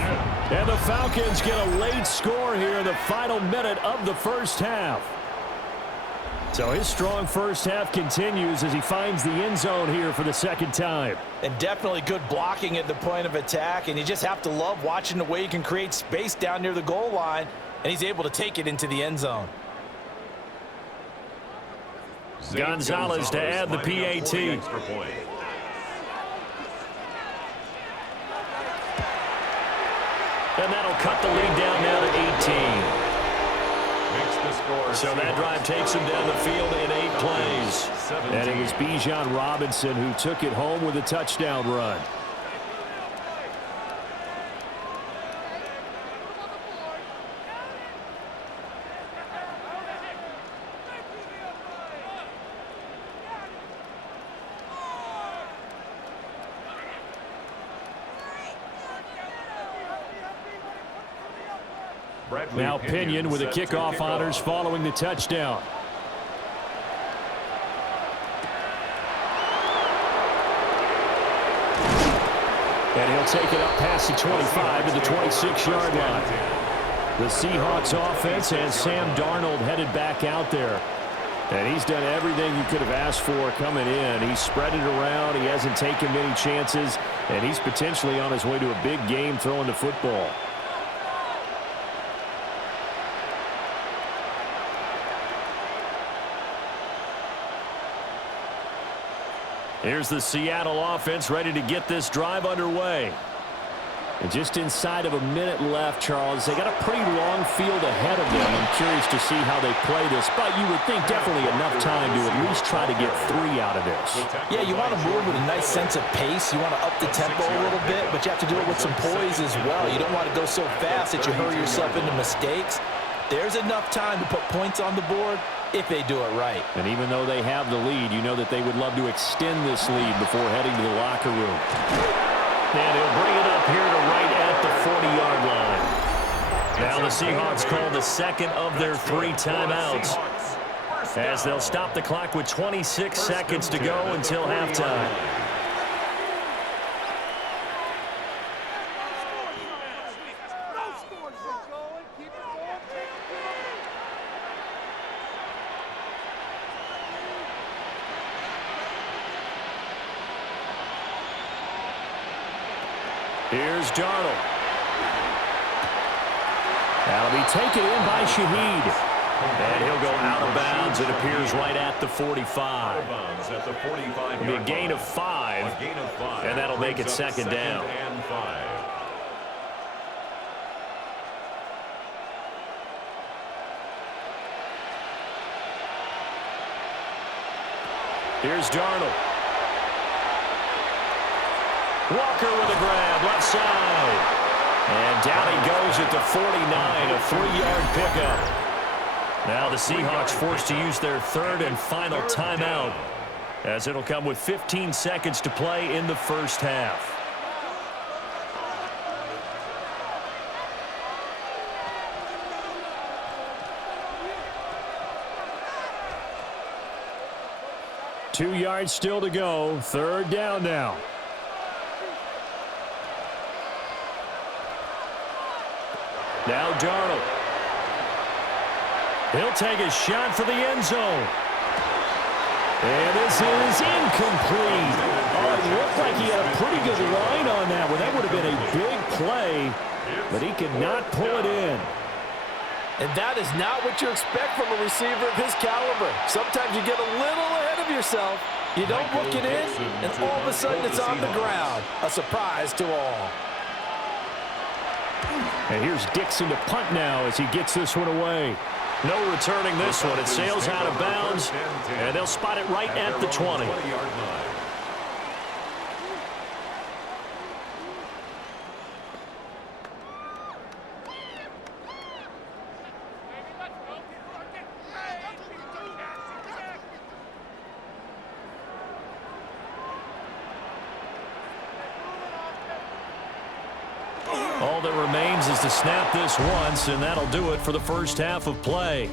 And the Falcons get a late score here in the final minute of the first half. So his strong first half continues as he finds the end zone here for the 2nd time. And definitely good blocking at the point of attack, and you just have to love watching the way he can create space down near the goal line, and he's able to take it into the end zone. Gonzalez to add the PAT. And that'll cut the lead down now to 18. So that drive takes him down the field in 8 plays. And it was Bijan Robinson who took it home with a touchdown run. Now Pinion with the kickoff honors following the touchdown. And he'll take it up past the 25 to the 26-yard line. The Seahawks offense has Sam Darnold headed back out there. And he's done everything you could have asked for coming in. He's spread it around. He hasn't taken many chances. And he's potentially on his way to a big game throwing the football. Here's the Seattle offense ready to get this drive underway. And just inside of a minute left, Charles. They got a pretty long field ahead of them. I'm curious to see how they play this, but you would think definitely enough time to at least try to get 3 out of this. Yeah, you want to move with a nice sense of pace. You want to up the tempo a little bit, but you have to do it with some poise as well. You don't want to go so fast that you hurry yourself into mistakes. There's enough time to put points on the board if they do it right. And even though they have the lead, you know that they would love to extend this lead before heading to the locker room. And he'll bring it up here to right at the 40-yard line. Now the Seahawks call the second of their 3 timeouts, as they'll stop the clock with 26 seconds to go until halftime. Here's Darnold. That'll be taken in by Shaheed. And he'll go out of bounds. It appears right at the 45. It'll be a gain of 5. And that'll make it second down. Here's Darnold. Walker with a grab, left side. And down he goes at the 49, a 3-yard pickup. Now the Seahawks forced to use their 3rd and final timeout, as it'll come with 15 seconds to play in the first half. Two yards still to go. 3rd down now. Now Darnold. He'll take a shot for the end zone. And this is incomplete. Oh, it looked like he had a pretty good line on that one. That would have been a big play, but he could not pull it in. And that is not what you expect from a receiver of his caliber. Sometimes you get a little ahead of yourself. You don't look it in, and all of a sudden it's on the ground. A surprise to all. And here's Dixon to punt now as he gets this one away. No returning this one. It sails out of bounds, and they'll spot it right at the 20. All that remains is to snap this once, and that'll do it for the first half of play.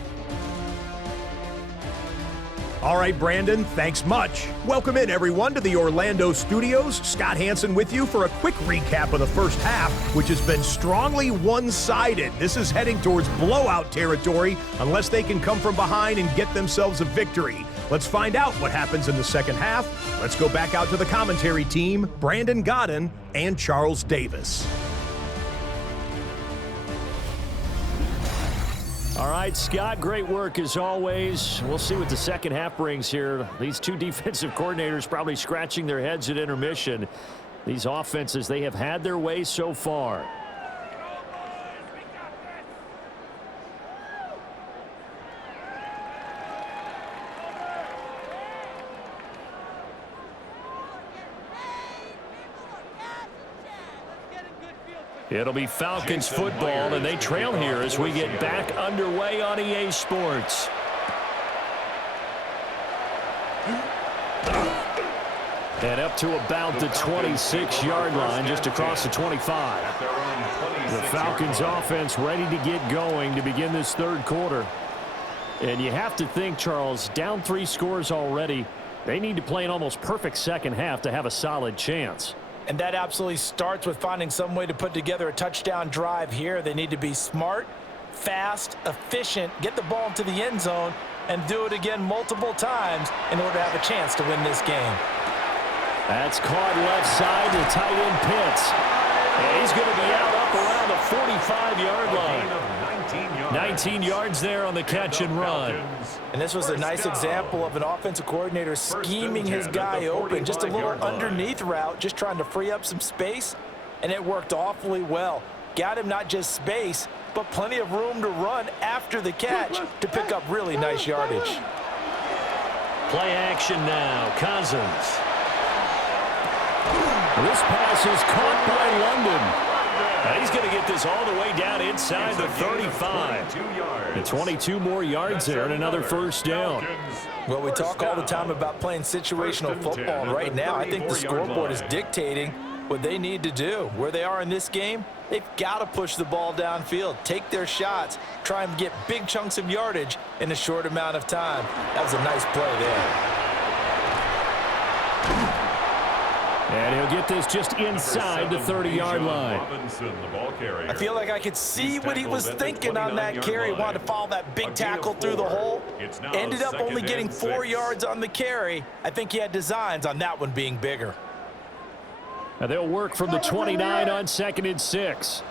All right, Brandon, thanks much. Welcome in, everyone, to the Orlando studios. Scott Hansen with you for a quick recap of the first half, which has been strongly one-sided. This is heading towards blowout territory unless they can come from behind and get themselves a victory. Let's find out what happens in the second half. Let's go back out to the commentary team, Brandon Godden and Charles Davis. All right, Scott, great work as always. We'll see what the second half brings here. These two defensive coordinators probably scratching their heads at intermission. These offenses, they have had their way so far. It'll be Falcons football, and they trail here as we get back underway on EA Sports. And up to about the 26-yard line, just across the 25. The Falcons offense ready to get going to begin this third quarter. And you have to think, Charles, down 3 scores already. They need to play an almost perfect second half to have a solid chance. And that absolutely starts with finding some way to put together a touchdown drive here. They need to be smart, fast, efficient, get the ball into the end zone, and do it again multiple times in order to have a chance to win this game. That's caught left side to tight end Pitts. And he's going to be out up around the 45-yard line. 19 yards there on the catch and run. And this was a nice example of an offensive coordinator scheming his guy open. Just a little underneath route, just trying to free up some space. and it worked awfully well. Got him not just space, but plenty of room to run after the catch to pick up really nice yardage. Play action now. Cousins. This pass is caught by London. And he's going to get this all the way down inside the 35. And 22 more yards there and another first down. Well, we talk all the time about playing situational football, and right now I think the scoreboard is dictating what they need to do. Where they are in this game, they've got to push the ball downfield, take their shots, try and get big chunks of yardage in a short amount of time. That was a nice play there. And he'll get this just inside the 30-yard line. I feel like I could see what he was thinking on that carry. Wanted to follow that big tackle through the hole. Ended up only getting 4 yards on the carry. I think he had designs on that one being bigger. And they'll work from the 29 on 2nd and 6.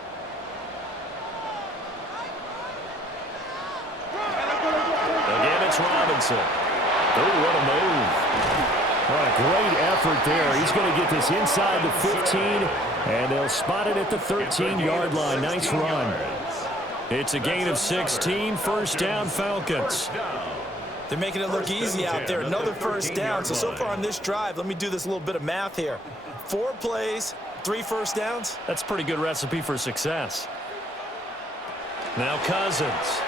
Again, it's Robinson. Oh, what a move. What a great effort there. He's going to get this inside the 15, and they'll spot it at the 13-yard line. Nice run. It's a gain of 16, first down Falcons. They're making it look easy out there. Another first down. So far on this drive, let me do this little bit of math here. 4 plays, 3 first downs. That's a pretty good recipe for success. Now Cousins.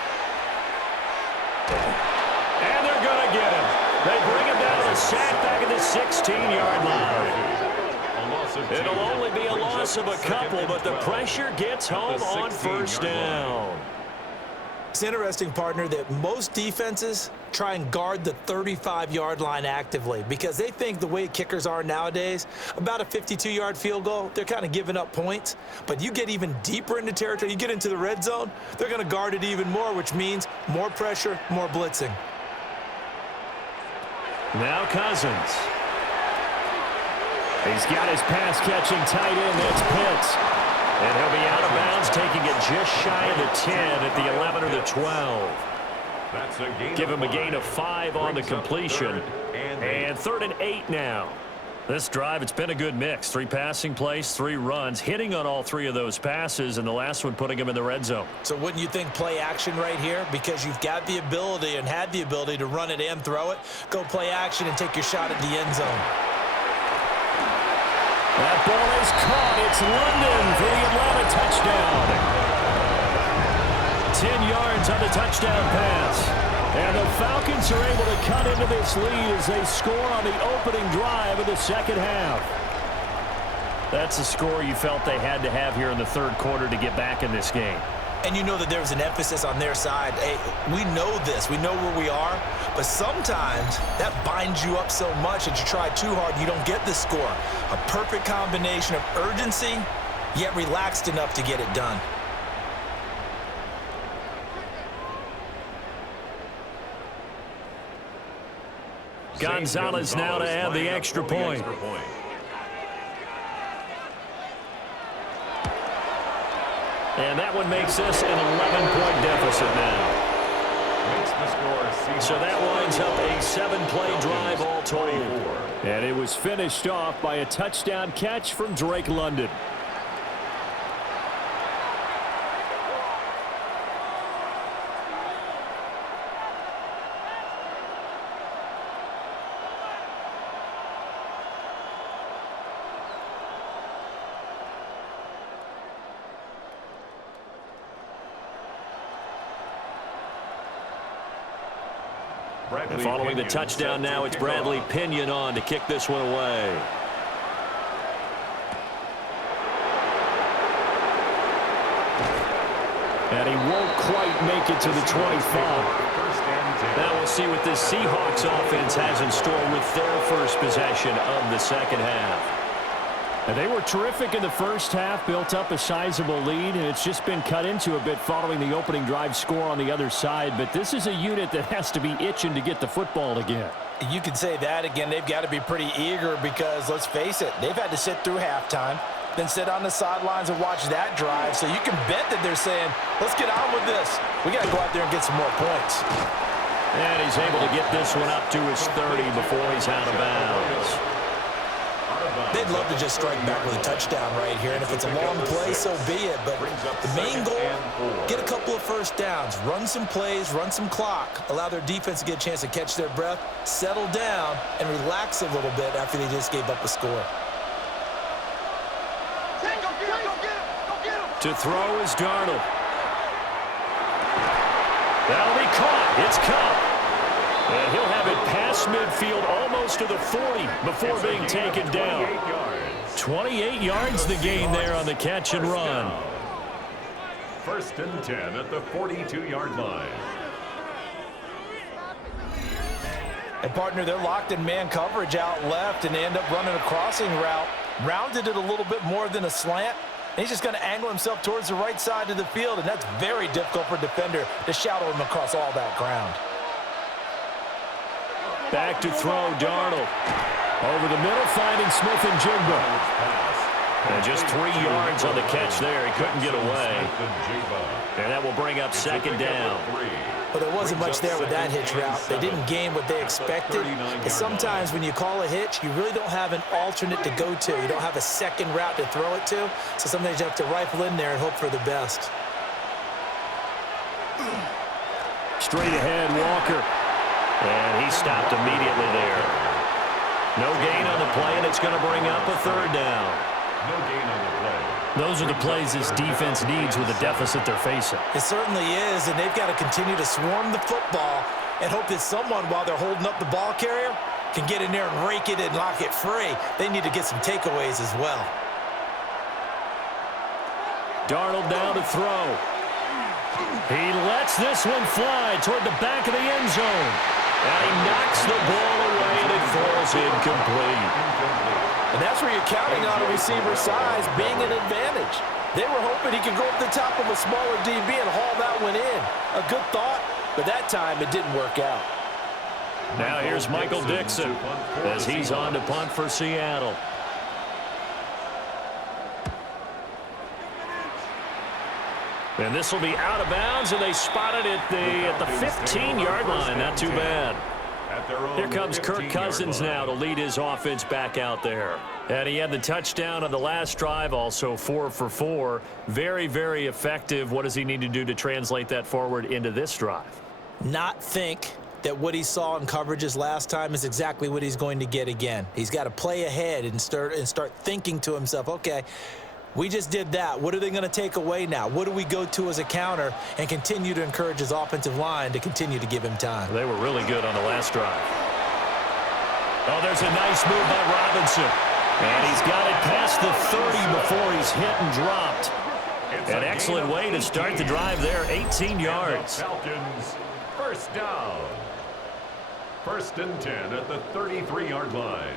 And they're going to get him. They bring him down to sack back at the 16-yard line. It'll only be a loss of a couple, but the pressure gets home on first down. It's interesting, partner, that most defenses try and guard the 35-yard line actively because they think the way kickers are nowadays, about a 52-yard field goal, they're kind of giving up points. But you get even deeper into territory, you get into the red zone, they're going to guard it even more, which means more pressure, more blitzing. Now Cousins. He's got his pass-catching tight end. That's Pitts. And he'll be out of bounds, taking it just shy of the 10 at the 11 or the 12. Give him a gain of 5 on the completion. And 3rd and 8 now. This drive, it's been a good mix. 3 passing plays, 3 runs, hitting on all 3 of those passes, and the last one putting him in the red zone. So wouldn't you think play action right here? Because you've got the ability and had the ability to run it and throw it. Go play action and take your shot at the end zone. That ball is caught. It's London for the Atlanta touchdown. 10 yards on the touchdown pass. And the Falcons are able to cut into this lead as they score on the opening drive of the second half. That's a score you felt they had to have here in the 3rd quarter to get back in this game. And you know that there was an emphasis on their side. Hey, we know this. We know where we are. But sometimes that binds you up so much that you try too hard, you don't get the score. A perfect combination of urgency, yet relaxed enough to get it done. Gonzalez now to add the extra point. And that one makes this an 11-point deficit now. So that winds up a 7-play drive all told. And it was finished off by a touchdown catch from Drake London. And following the touchdown now, it's Bradley Pinion on to kick this one away. And he won't quite make it to the 25. Now we'll see what this Seahawks offense has in store with their first possession of the second half. And they were terrific in the first half, built up a sizable lead, and it's just been cut into a bit following the opening drive score on the other side. But this is a unit that has to be itching to get the football again. You could say that again. They've got to be pretty eager because, let's face it, they've had to sit through halftime, then sit on the sidelines and watch that drive. So you can bet that they're saying, let's get on with this. We got to go out there and get some more points. And he's able to get this one up to his 30 before he's out of bounds. They'd love to just strike back with a touchdown right here, and if it's a long play, so be it. But the main goal, get a couple of first downs, run some plays, run some clock, allow their defense to get a chance to catch their breath, settle down, and relax a little bit after they just gave up a score. To throw is Darnold. That'll be caught. It's caught. And he'll have it past midfield almost to the 40 before being taken down. 28 yards the gain there on the catch and run. First and 10 at the 42-yard line. And, partner, they're locked in man coverage out left, and they end up running a crossing route. Rounded it a little bit more than a slant. And he's just going to angle himself towards the right side of the field, and that's very difficult for a defender to shadow him across all that ground. Back to throw, Darnold. Over the middle, finding Smith and Jigba. And just 3 yards on the catch there. He couldn't get away. And that will bring up second down. Well, there wasn't much there with that hitch route. They didn't gain what they expected. And sometimes when you call a hitch, you really don't have an alternate to go to. You don't have a second route to throw it to. So sometimes you have to rifle in there and hope for the best. Straight ahead, Walker. And he stopped immediately there. No gain on the play, and it's going to bring up a third down. No gain on the play. Those are the plays this defense needs with the deficit they're facing. It certainly is, and they've got to continue to swarm the football and hope that someone, while they're holding up the ball carrier, can get in there and rake it and lock it free. They need to get some takeaways as well. Darnold down to throw. He lets this one fly toward the back of the end zone. And he knocks the ball away, and it falls incomplete. And that's where you're counting on a receiver's size being an advantage. They were hoping he could go up the top of a smaller DB and haul that one in. A good thought, but that time it didn't work out. Now here's Michael Dixon as he's on to punt for Seattle. And this will be out of bounds, and they spotted it at the 15-yard line. Not too bad. Here comes Kirk Cousins now to lead his offense back out there. And he had the touchdown on the last drive, also 4 for 4. Very, very effective. What does he need to do to translate that forward into this drive? Not think that what he saw in coverages last time is exactly what he's going to get again. He's got to play ahead and start thinking to himself, okay, we just did that. What are they going to take away now? What do we go to as a counter? And continue to encourage his offensive line to continue to give him time. They were really good on the last drive. Oh, there's a nice move by Robinson. And he's got it past the 30 before he's hit and dropped. An excellent way to start the drive there, 18 yards. Falcons, first down. First and 10 at the 33-yard line.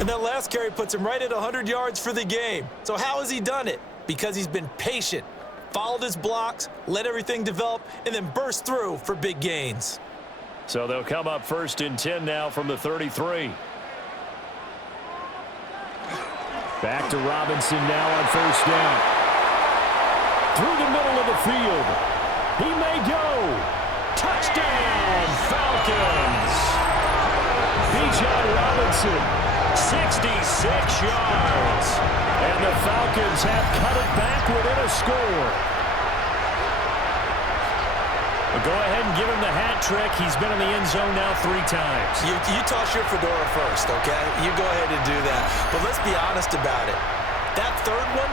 And that last carry puts him right at 100 yards for the game. So how has he done it? Because he's been patient, followed his blocks, let everything develop, and then burst through for big gains. So they'll come up first and 10 now from the 33. Back to Robinson now on first down. Through the middle of the field. He may go. Touchdown, Falcons. Bijan Robinson. 66 yards. And the Falcons have cut it back within a score. But go ahead and give him the hat trick. He's been in the end zone now 3 times. You toss your fedora first, okay? You go ahead and do that. But let's be honest about it. That third one,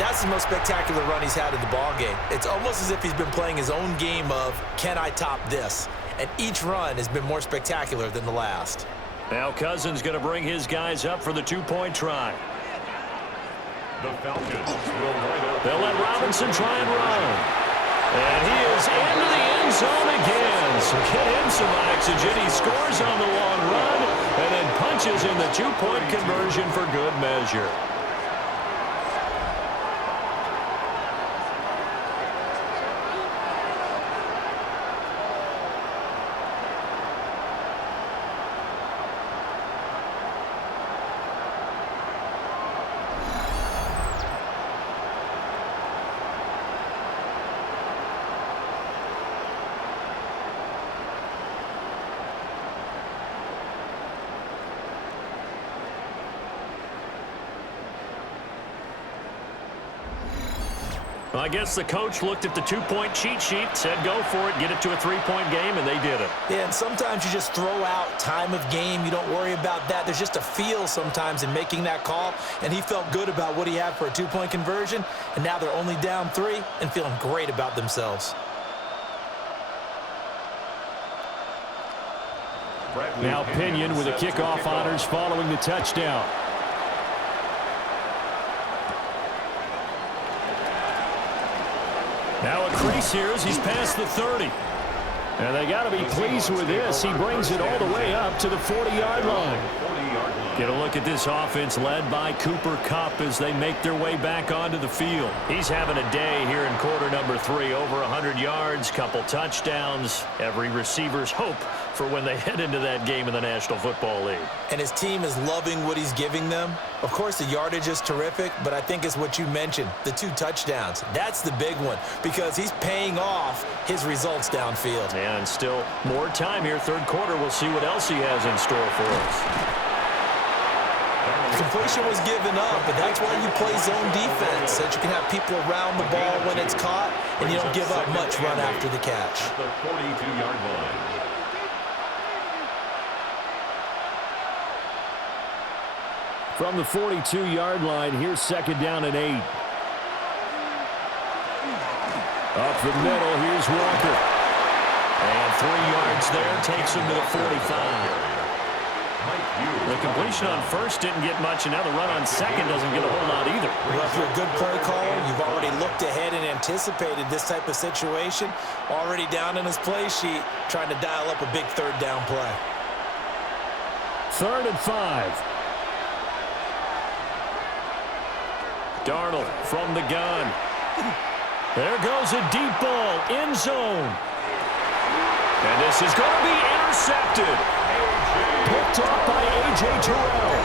that's the most spectacular run he's had in the ballgame. It's almost as if he's been playing his own game of, can I top this? And each run has been more spectacular than the last. Now Cousins going to bring his guys up for the 2-point try. The Falcons will line up. They'll let Robinson try and run. And he is into the end zone again. So get him some oxygen. He scores on the long run and then punches in the 2-point conversion for good measure. Well, I guess the coach looked at the two-point cheat sheet, said go for it, get it to a three-point game, and they did it. Yeah, and sometimes you just throw out time of game. You don't worry about that. There's just a feel sometimes in making that call, and he felt good about what he had for a two-point conversion, and now they're only down 3 and feeling great about themselves. Now Pinion with the kickoff honors following the touchdown. Now a crease here as he's past the 30. And they got to be pleased with this. He brings it all the way up to the 40-yard line. Get a look at this offense led by Cooper Kupp as they make their way back onto the field. He's having a day here in quarter number 3. Over 100 yards, couple touchdowns. Every receiver's hope for when they head into that game in the National Football League. And his team is loving what he's giving them. Of course, the yardage is terrific, but I think it's what you mentioned, the 2 touchdowns. That's the big one because he's paying off his results downfield. And still more time here, third quarter. We'll see what else he has in store for us. Completion was given up, but that's why you play zone defense, so that you can have people around the ball when it's caught, and you don't give up much run after the catch. The 42-yard line. From the 42-yard line, here's second down and 8. Up the middle, here's Walker. And 3 yards there, takes him to the 45. The completion on first didn't get much, and now the run on second doesn't get a whole lot either. Well, if you're a good play caller, you've already looked ahead and anticipated this type of situation. Already down in his play sheet, trying to dial up a big third down play. 3rd and 5. Darnold from the gun. There goes a deep ball, end zone. And this is going to be intercepted. Picked off by A.J. Terrell.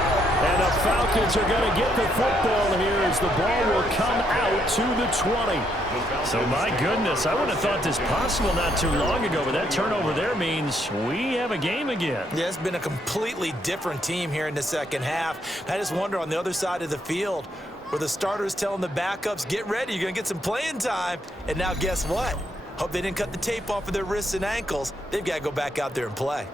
And the Falcons are going to get the football here as the ball will come out to the 20. So, my goodness, I would have thought this possible not too long ago, but that turnover there means we have a game again. Yeah, it's been a completely different team here in the second half. I just wonder on the other side of the field where the starters telling the backups, get ready, you're going to get some playing time. And now guess what? Hope they didn't cut the tape off of their wrists and ankles. They've got to go back out there and play.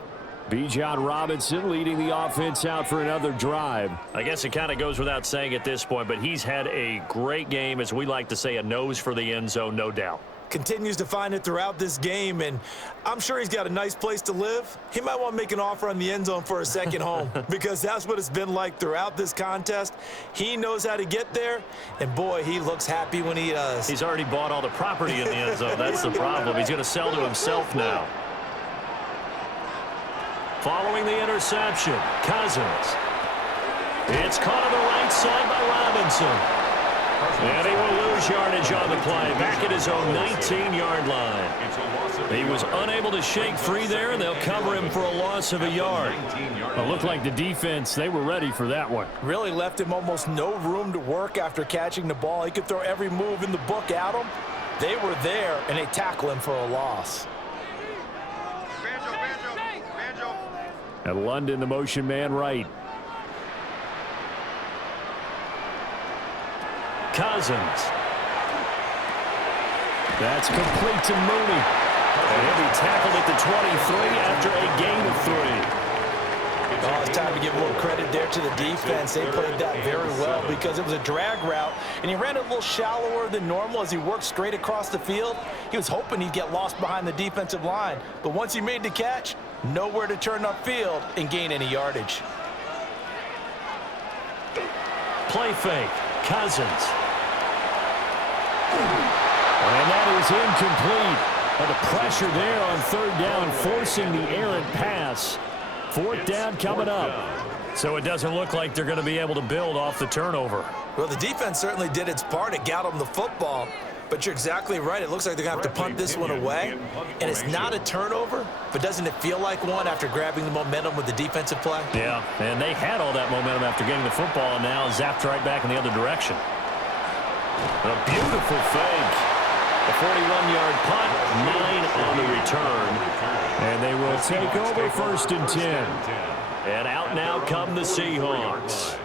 Bijan Robinson leading the offense out for another drive. I guess it kind of goes without saying at this point, but he's had a great game, as we like to say, a nose for the end zone, no doubt. Continues to find it throughout this game, and I'm sure he's got a nice place to live. He might want to make an offer on the end zone for a second home because that's what it's been like throughout this contest. He knows how to get there, and boy, he looks happy when he does. He's already bought all the property in the end zone. That's the problem. He's going to sell to himself now. Following the interception, Cousins. It's caught on the right side by Robinson. And he will lose yardage on the play, back at his own 19-yard line. He was unable to shake free there, and they'll cover him for a loss of a yard. It looked like the defense, they were ready for that one. Really left him almost no room to work after catching the ball. He could throw every move in the book at him. They were there, and they tackle him for a loss. At London, the motion man right. Cousins. That's complete to Mooney. And he'll be tackled at the 23 after a gain of 3. Oh, it's time to give a little credit there to the defense. They played that very well because it was a drag route, and he ran it a little shallower than normal as he worked straight across the field. He was hoping he'd get lost behind the defensive line, but once he made the catch, nowhere to turn upfield and gain any yardage. Play fake. Cousins. And that is incomplete. And the pressure there on third down, forcing the errant pass. Fourth down coming up. So it doesn't look like they're going to be able to build off the turnover. Well, the defense certainly did its part. It got them the football. But you're exactly right. It looks like they're going to have to punt this one away. And it's not a turnover, but doesn't it feel like one after grabbing the momentum with the defensive play? Yeah, and they had all that momentum after getting the football, and now zapped right back in the other direction. A beautiful fake. A 41-yard punt, 9 on the return. And they will take over 1st and 10. And out now come the Seahawks.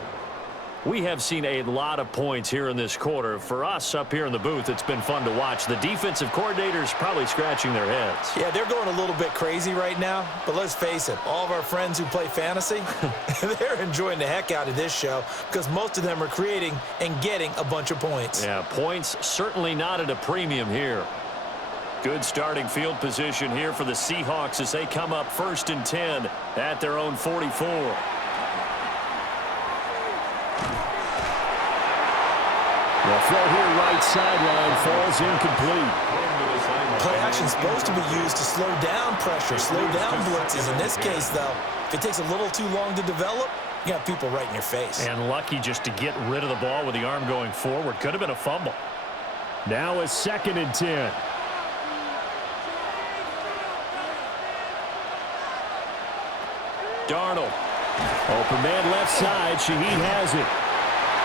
We have seen a lot of points here in this quarter. For us up here in the booth, it's been fun to watch. The defensive coordinators probably scratching their heads. Yeah, they're going a little bit crazy right now, but let's face it, all of our friends who play fantasy, they're enjoying the heck out of this show because most of them are creating and getting a bunch of points. Yeah, points certainly not at a premium here. Good starting field position here for the Seahawks as they come up 1st and 10 at their own 44. The throw here right sideline falls incomplete. Play action is supposed to be used to slow down pressure, slow down blitzes. In this case, though, if it takes a little too long to develop, you got people right in your face. And lucky just to get rid of the ball with the arm going forward. Could have been a fumble. Now a 2nd and 10. Darnold. Open man left side. Shaheed has it.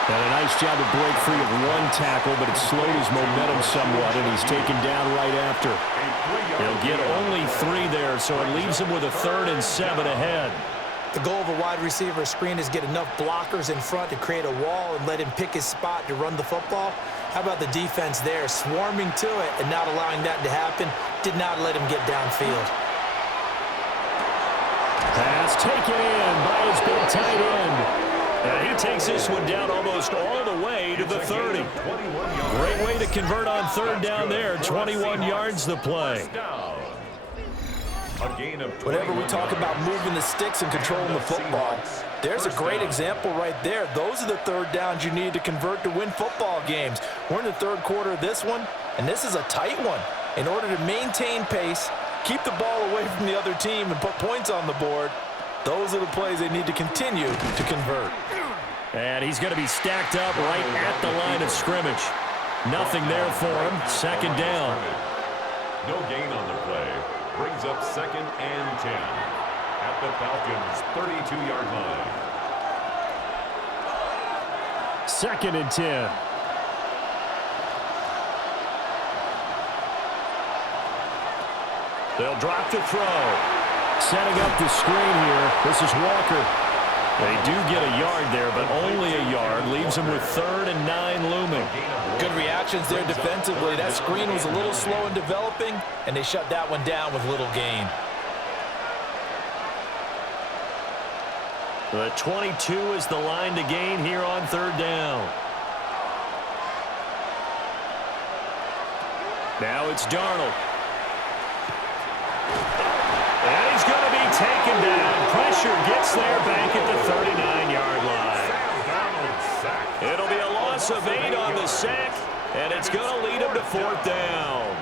And a nice job to break free of one tackle, but it slowed his momentum somewhat, and he's taken down right after. He'll get only 3 there, so it leaves him with a 3rd and 7 ahead. The goal of a wide receiver screen is get enough blockers in front to create a wall and let him pick his spot to run the football. How about the defense there, swarming to it and not allowing that to happen? Did not let him get downfield. Pass taken in by his big tight end. And he takes this one down almost all the way to the 30. Great way to convert on 3rd down there. 21 yards the play. Whenever we talk about moving the sticks and controlling the football, there's a great example right there. Those are the 3rd downs you need to convert to win football games. We're in the 3rd quarter of this one, and this is a tight one. In order to maintain pace, keep the ball away from the other team, and put points on the board, those are the plays they need to continue to convert. And he's going to be stacked up right at the line of scrimmage. Nothing there for him. 2nd down. No gain on the play. Brings up 2nd and 10 at the Falcons' 32-yard line. 2nd and 10. They'll drop the throw. Setting up the screen here. This is Walker. They do get a yard there, but only a yard. Leaves them with 3rd and 9 looming. Good reactions there defensively. That screen was a little slow in developing, and they shut that one down with little gain. The 22 is the line to gain here on 3rd down. Now it's Darnold. And he's going to be taken down. Pressure gets there back at the 39-yard line. It'll be a loss of 8 on the sack, and it's going to lead him to 4th down.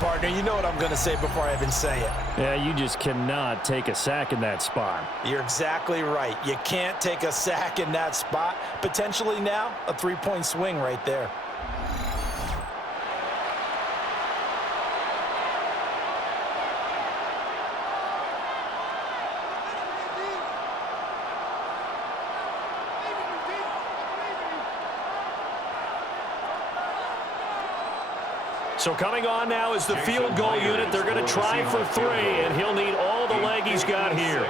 Partner, you know what I'm going to say before I even say it. Yeah, you just cannot take a sack in that spot. You're exactly right. You can't take a sack in that spot. Potentially now, a 3-point swing right there. So coming on now is the field goal unit. They're going to try for 3, and he'll need all the leg he's got here.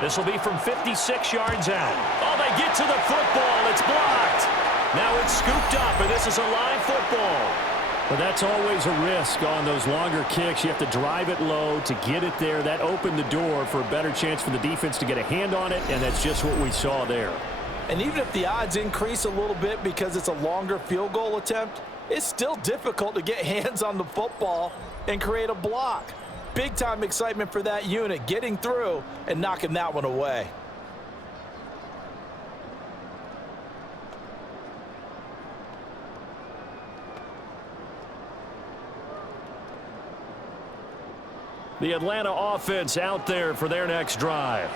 This will be from 56 yards out. Oh, they get to the football. It's blocked. Now it's scooped up, and this is a live football. But that's always a risk on those longer kicks. You have to drive it low to get it there. That opened the door for a better chance for the defense to get a hand on it, and that's just what we saw there. And even if the odds increase a little bit because it's a longer field goal attempt, it's still difficult to get hands on the football and create a block. Big-time excitement for that unit, getting through and knocking that one away. The Atlanta offense out there for their next drive.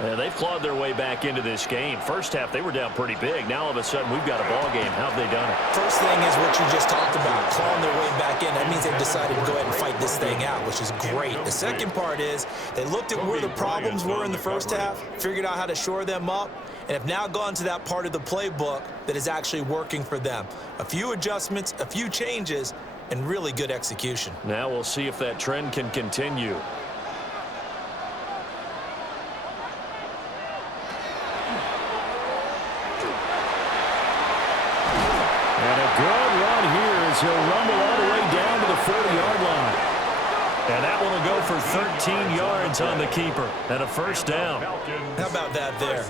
They've clawed their way back into this game. First half, they were down pretty big. Now, all of a sudden, we've got a ball game. How have they done it? First thing is what you just talked about, clawing their way back in. That means they've decided to go ahead and fight this thing out, which is great. The second part is they looked at where the problems were in the first half, figured out how to shore them up, and have now gone to that part of the playbook that is actually working for them. A few adjustments, a few changes, and really good execution. Now we'll see if that trend can continue. And a good run here as he'll rumble all the way down to the 40-yard line. And that one will go for 13 yards on the keeper and a first down. How about that there?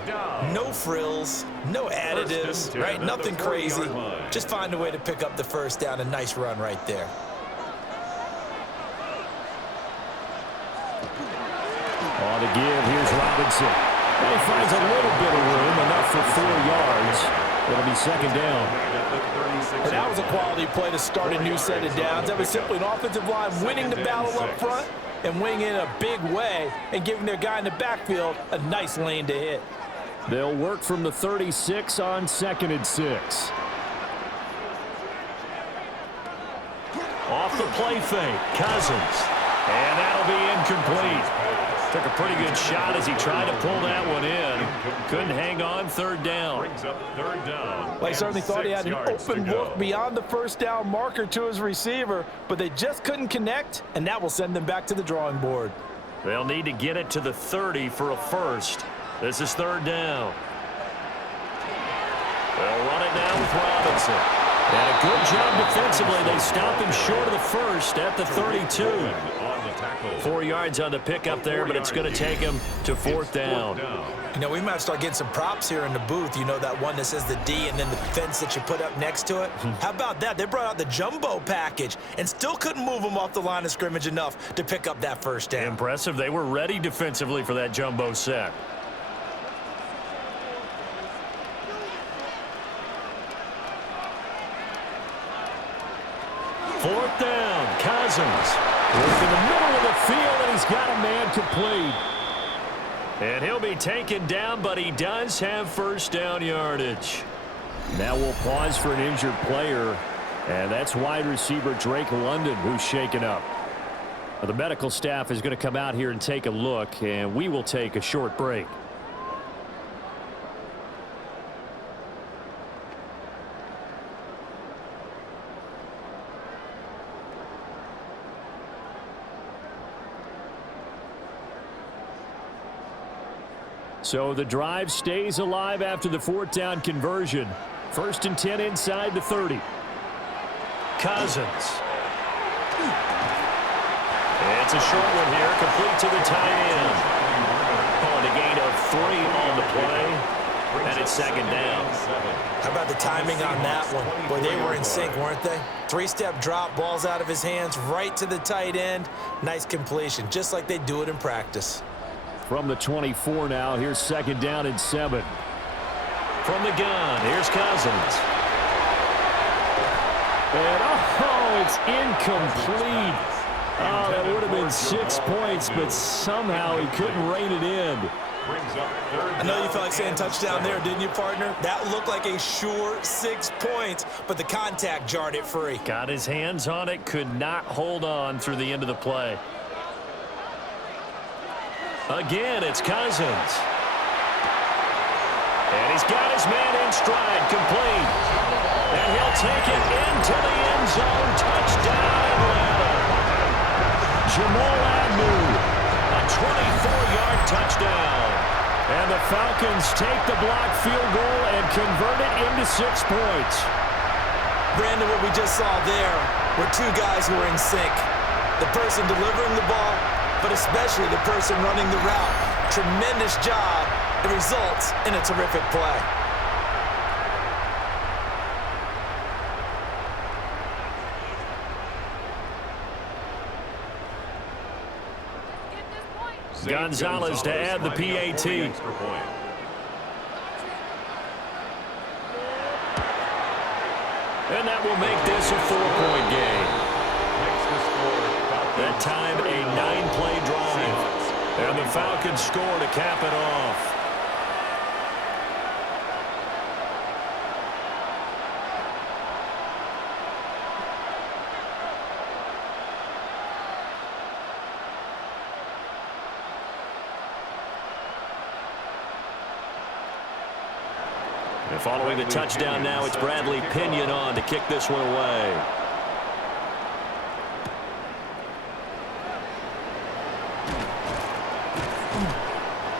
No frills, no additives, right? Nothing crazy. Just find a way to pick up the first down. A nice run right there. On the give, here's Robinson. And he finds a little bit of room, enough for 4 yards. It'll be second down. And that was a quality play to start a new set of downs. That was simply an offensive line winning the battle up front and winning in a big way and giving their guy in the backfield a nice lane to hit. They'll work from the 36 on 2nd and 6. Off the play fake, Cousins. And that'll be incomplete. Took a pretty good shot as he tried to pull that one in. Couldn't hang on, third down. Well, he certainly thought he had an open look beyond the first down marker to his receiver, but they just couldn't connect, and that will send them back to the drawing board. They'll need to get it to the 30 for a first. This is third down. They'll run it now with Robinson. And a good job defensively. They stopped him short of the first at the 32. 4 yards on the pickup there, but it's going to take him to fourth down. You know, we might start getting some props here in the booth. You know, that one that says the D and then the fence that you put up next to it. How about that? They brought out the jumbo package and still couldn't move them off the line of scrimmage enough to pick up that first down. Impressive. They were ready defensively for that jumbo set. Fourth down, Cousins. Work in the middle of the field, and he's got a man complete. And he'll be taken down, but he does have first down yardage. Now we'll pause for an injured player, and that's wide receiver Drake London, who's shaken up. Now, the medical staff is going to come out here and take a look, and we will take a short break. So the drive stays alive after the fourth down conversion. 1st and 10 inside the 30. Cousins. It's a short one here, complete to the tight end. On a gain of 3 on the play, and it's second down. How about the timing on that one? Boy, they were in sync, weren't they? 3-step drop, balls out of his hands, right to the tight end. Nice completion, just like they do it in practice. From the 24 now, here's second down and 7. From the gun, here's Cousins. And, oh, it's incomplete. Oh, that would have been 6 points, but somehow he couldn't rein it in. I know you felt like saying touchdown there, didn't you, partner? That looked like a sure 6 points, but the contact jarred it free. Got his hands on it, could not hold on through the end of the play. Again, it's Cousins. And he's got his man in stride, complete. And he'll take it into the end zone. Touchdown, Atlanta. Jamal Agnew, A 24-yard touchdown. and the Falcons take the blocked field goal and convert it into 6 points. Brandon, what we just saw there were two guys who were in sync. The person delivering the ball, but especially the person running the route. Tremendous job. It results in a terrific play. Gonzalez to add the PAT. And that will make this a 4-point game. That time a 9-play drive. And the Falcons score to cap it off. And following the touchdown now, it's Bradley Pinion on to kick this one away.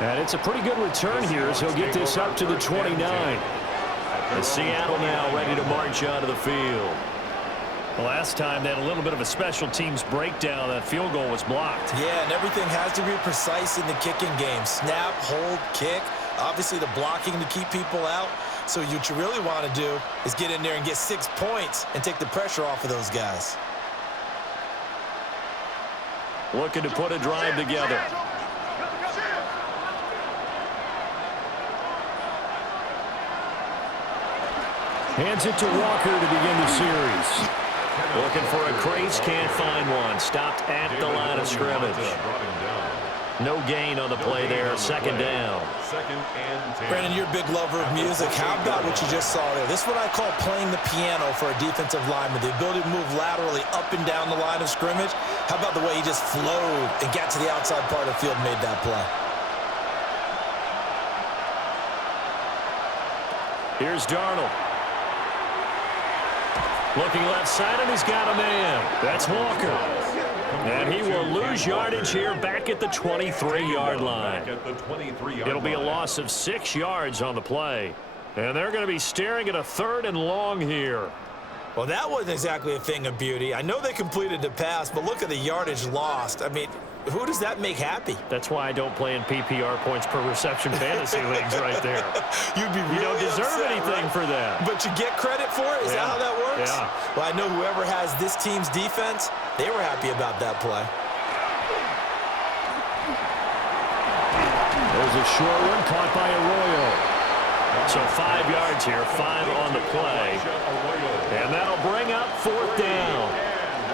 And it's a pretty good return here as he'll get this up to the 29. And Seattle now ready to march out of the field. Last time they had a little bit of a special teams breakdown. That field goal was blocked. Yeah, and everything has to be precise in the kicking game. Snap, hold, kick. Obviously, the blocking to keep people out. So what you really want to do is get in there and get 6 points and take the pressure off of those guys. Looking to put a drive together. Hands it to Walker to begin the series. Looking for a crease, can't find one. Stopped at the line of scrimmage. No gain on the play there, second down. Brandon, you're a big lover of music. How about what you just saw there? This is what I call playing the piano for a defensive lineman. The ability to move laterally up and down the line of scrimmage. How about the way he just flowed and got to the outside part of the field and made that play? Here's Darnold. Looking left side, and he's got a man. That's Walker. And he will lose yardage here back at the 23-yard line. It'll be a loss of 6 yards on the play. And they're going to be staring at a 3rd and long here. Well, that wasn't exactly a thing of beauty. I know they completed the pass, but look at the yardage lost. I mean, who does that make happy? That's why I don't play in PPR points per reception fantasy leagues right there. You'd be really You don't deserve upset, anything right? for that. But you get credit for it? Is that how that works? Yeah. Well, I know whoever has this team's defense, they were happy about that play. There's a short one caught by Arroyo. So 5 yards here, 5 on the play. And that'll bring up 4th down.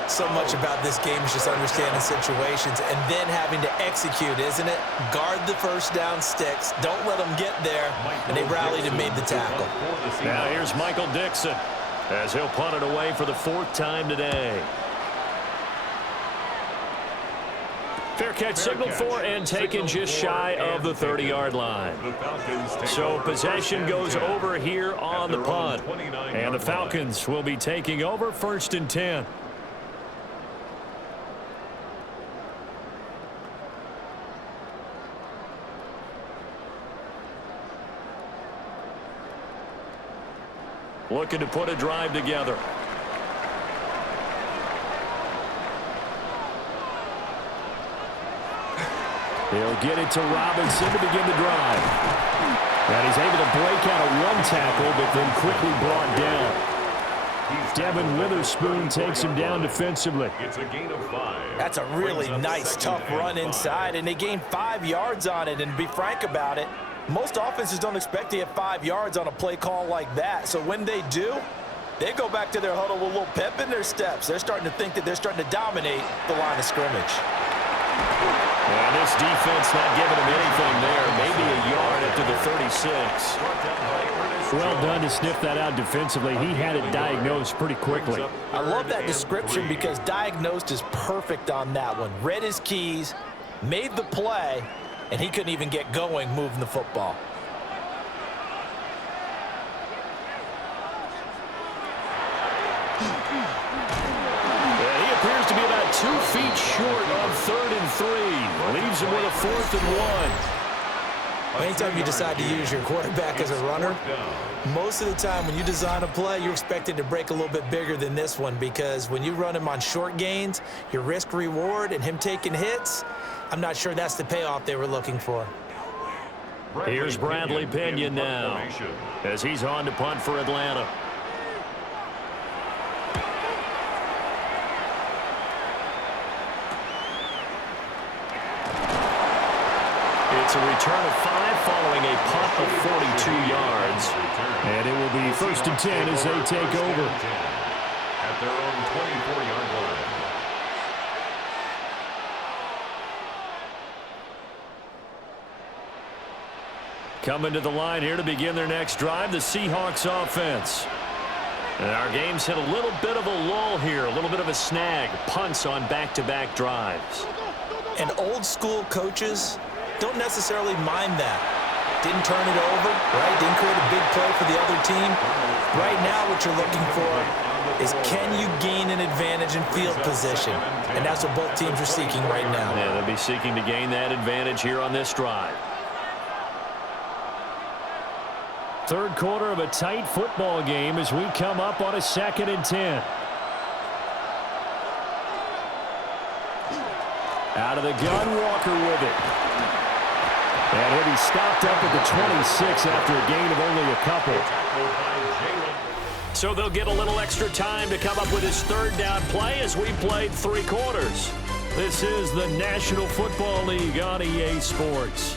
So much about this game is just understanding situations and then having to execute, isn't it? Guard the first down sticks. Don't let them get there. And they rallied and made the tackle. Now here's Michael Dixon as he'll punt it away for the 4th time today. Fair catch signaled for and taken just shy of the 30-yard line. So possession goes over here on the punt. And the Falcons will be taking over 1st and 10. Looking to put a drive together. He'll get it to Robinson to begin the drive. And he's able to break out of 1 tackle, but then quickly brought down. Devin Witherspoon takes him down defensively. It's a gain of 5. That's a really nice, tough run inside, and they gained 5 yards on it. And to be frank about it, most offenses don't expect to get 5 yards on a play call like that. So when they do, they go back to their huddle with a little pep in their steps. They're starting to think that they're starting to dominate the line of scrimmage. And this defense not giving him anything there. Maybe a yard up to the 36. Well done to sniff that out defensively. He had it diagnosed pretty quickly. I love that description because diagnosed is perfect on that one. Read his keys, made the play, and he couldn't even get going moving the football. He appears to be about 2 feet short on 3rd and 3. Leaves him with a 4th and 1. Anytime you decide to use your quarterback as a runner, most of the time when you design a play, you're expecting to break a little bit bigger than this one because when you run him on short gains, your risk-reward and him taking hits, I'm not sure that's the payoff they were looking for. Here's Bradley Pinion now as he's on to punt for Atlanta. It's a return of 5 following a punt of 42 yards. And it will be 1st and 10 as they take over. At their own 24-yard line. Coming to the line here to begin their next drive, the Seahawks offense. And our game's hit a little bit of a lull here, a little bit of a snag. Punts on back-to-back drives. And old-school coaches don't necessarily mind that. Didn't turn it over, right? Didn't create a big play for the other team. Right now what you're looking for is can you gain an advantage in field position? And that's what both teams are seeking right now. Yeah, they'll be seeking to gain that advantage here on this drive. Third quarter of a tight football game as we come up on a 2nd and 10. Out of the gun, Walker with it. And he'll be stopped up at the 26 after a gain of only a couple. So they'll get a little extra time to come up with his 3rd down play as we played 3 quarters. This is the National Football League on EA Sports.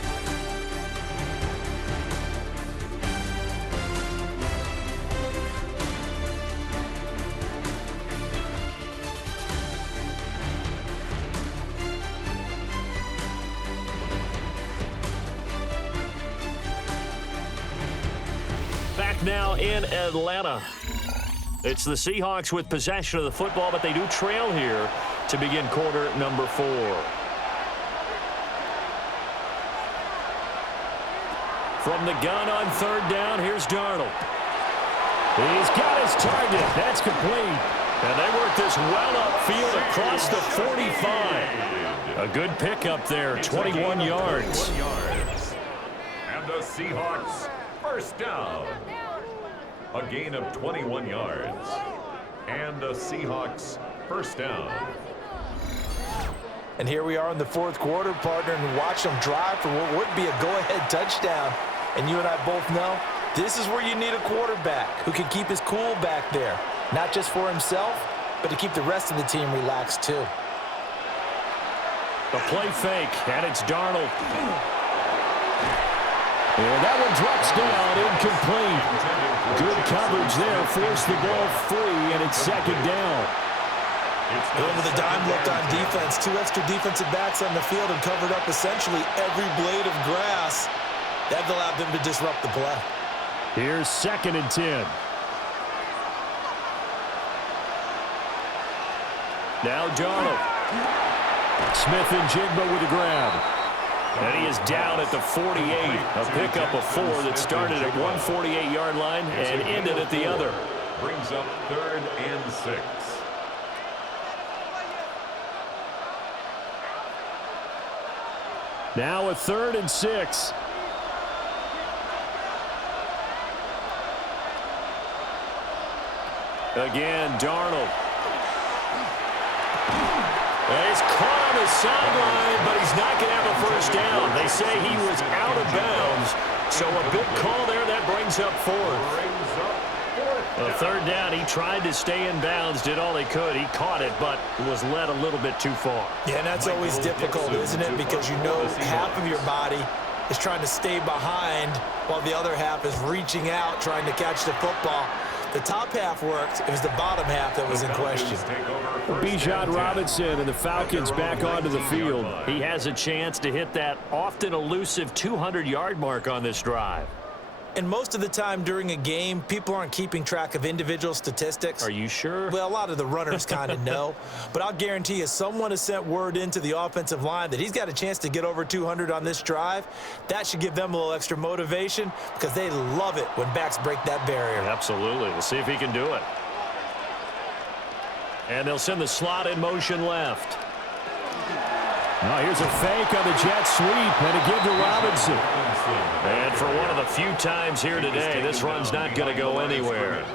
Back now in Atlanta. It's the Seahawks with possession of the football, but they do trail here to begin quarter number 4. From the gun on 3rd down, here's Darnold. He's got his target. That's complete. And they work this well upfield across the 45. A good pickup there, 21 yards. And the Seahawks, 1st down. A gain of 21 yards. And the Seahawks, 1st down. And here we are in the 4th quarter, partner, and watch them drive for what would be a go-ahead touchdown. And you and I both know this is where you need a quarterback who can keep his cool back there. Not just for himself, but to keep the rest of the team relaxed too. The play fake, and it's Darnold. And that one drops down, incomplete. Good coverage there, forced the ball free, and it's 2nd down. With a dime left on defense, 2 extra defensive backs on the field and covered up essentially every blade of grass. That allowed them to disrupt the play. Here's 2nd and 10. Now Darnold. Smith and Jigba with a grab. And he is down at the 48. A pickup of 4 that started at 148-yard line and ended at the other. Brings up 3rd and 6. Now a 3rd and 6. Again, Darnold. He's caught on the sideline, but he's not going to have a 1st down. They say he was out of bounds, so a good call there. That brings up 4th. A 3rd down, he tried to stay in bounds, did all he could. He caught it, but was led a little bit too far. Yeah, and that's always difficult, isn't it? Because you know half of your body is trying to stay behind while the other half is reaching out, trying to catch the football. The top half worked. It was the bottom half that was in question. Bijan Robinson and the Falcons back onto the field. He has a chance to hit that often elusive 200-yard mark on this drive. And most of the time during a game, people aren't keeping track of individual statistics. Are you sure? Well, a lot of the runners kind of know. But I'll guarantee you, someone has sent word into the offensive line that he's got a chance to get over 200 on this drive. That should give them a little extra motivation because they love it when backs break that barrier. Absolutely. We'll see if he can do it. And they'll send the slot in motion left. Now here's a fake on the jet sweep and a give to Robinson. And for one of the few times here today, this run's not going to go anywhere.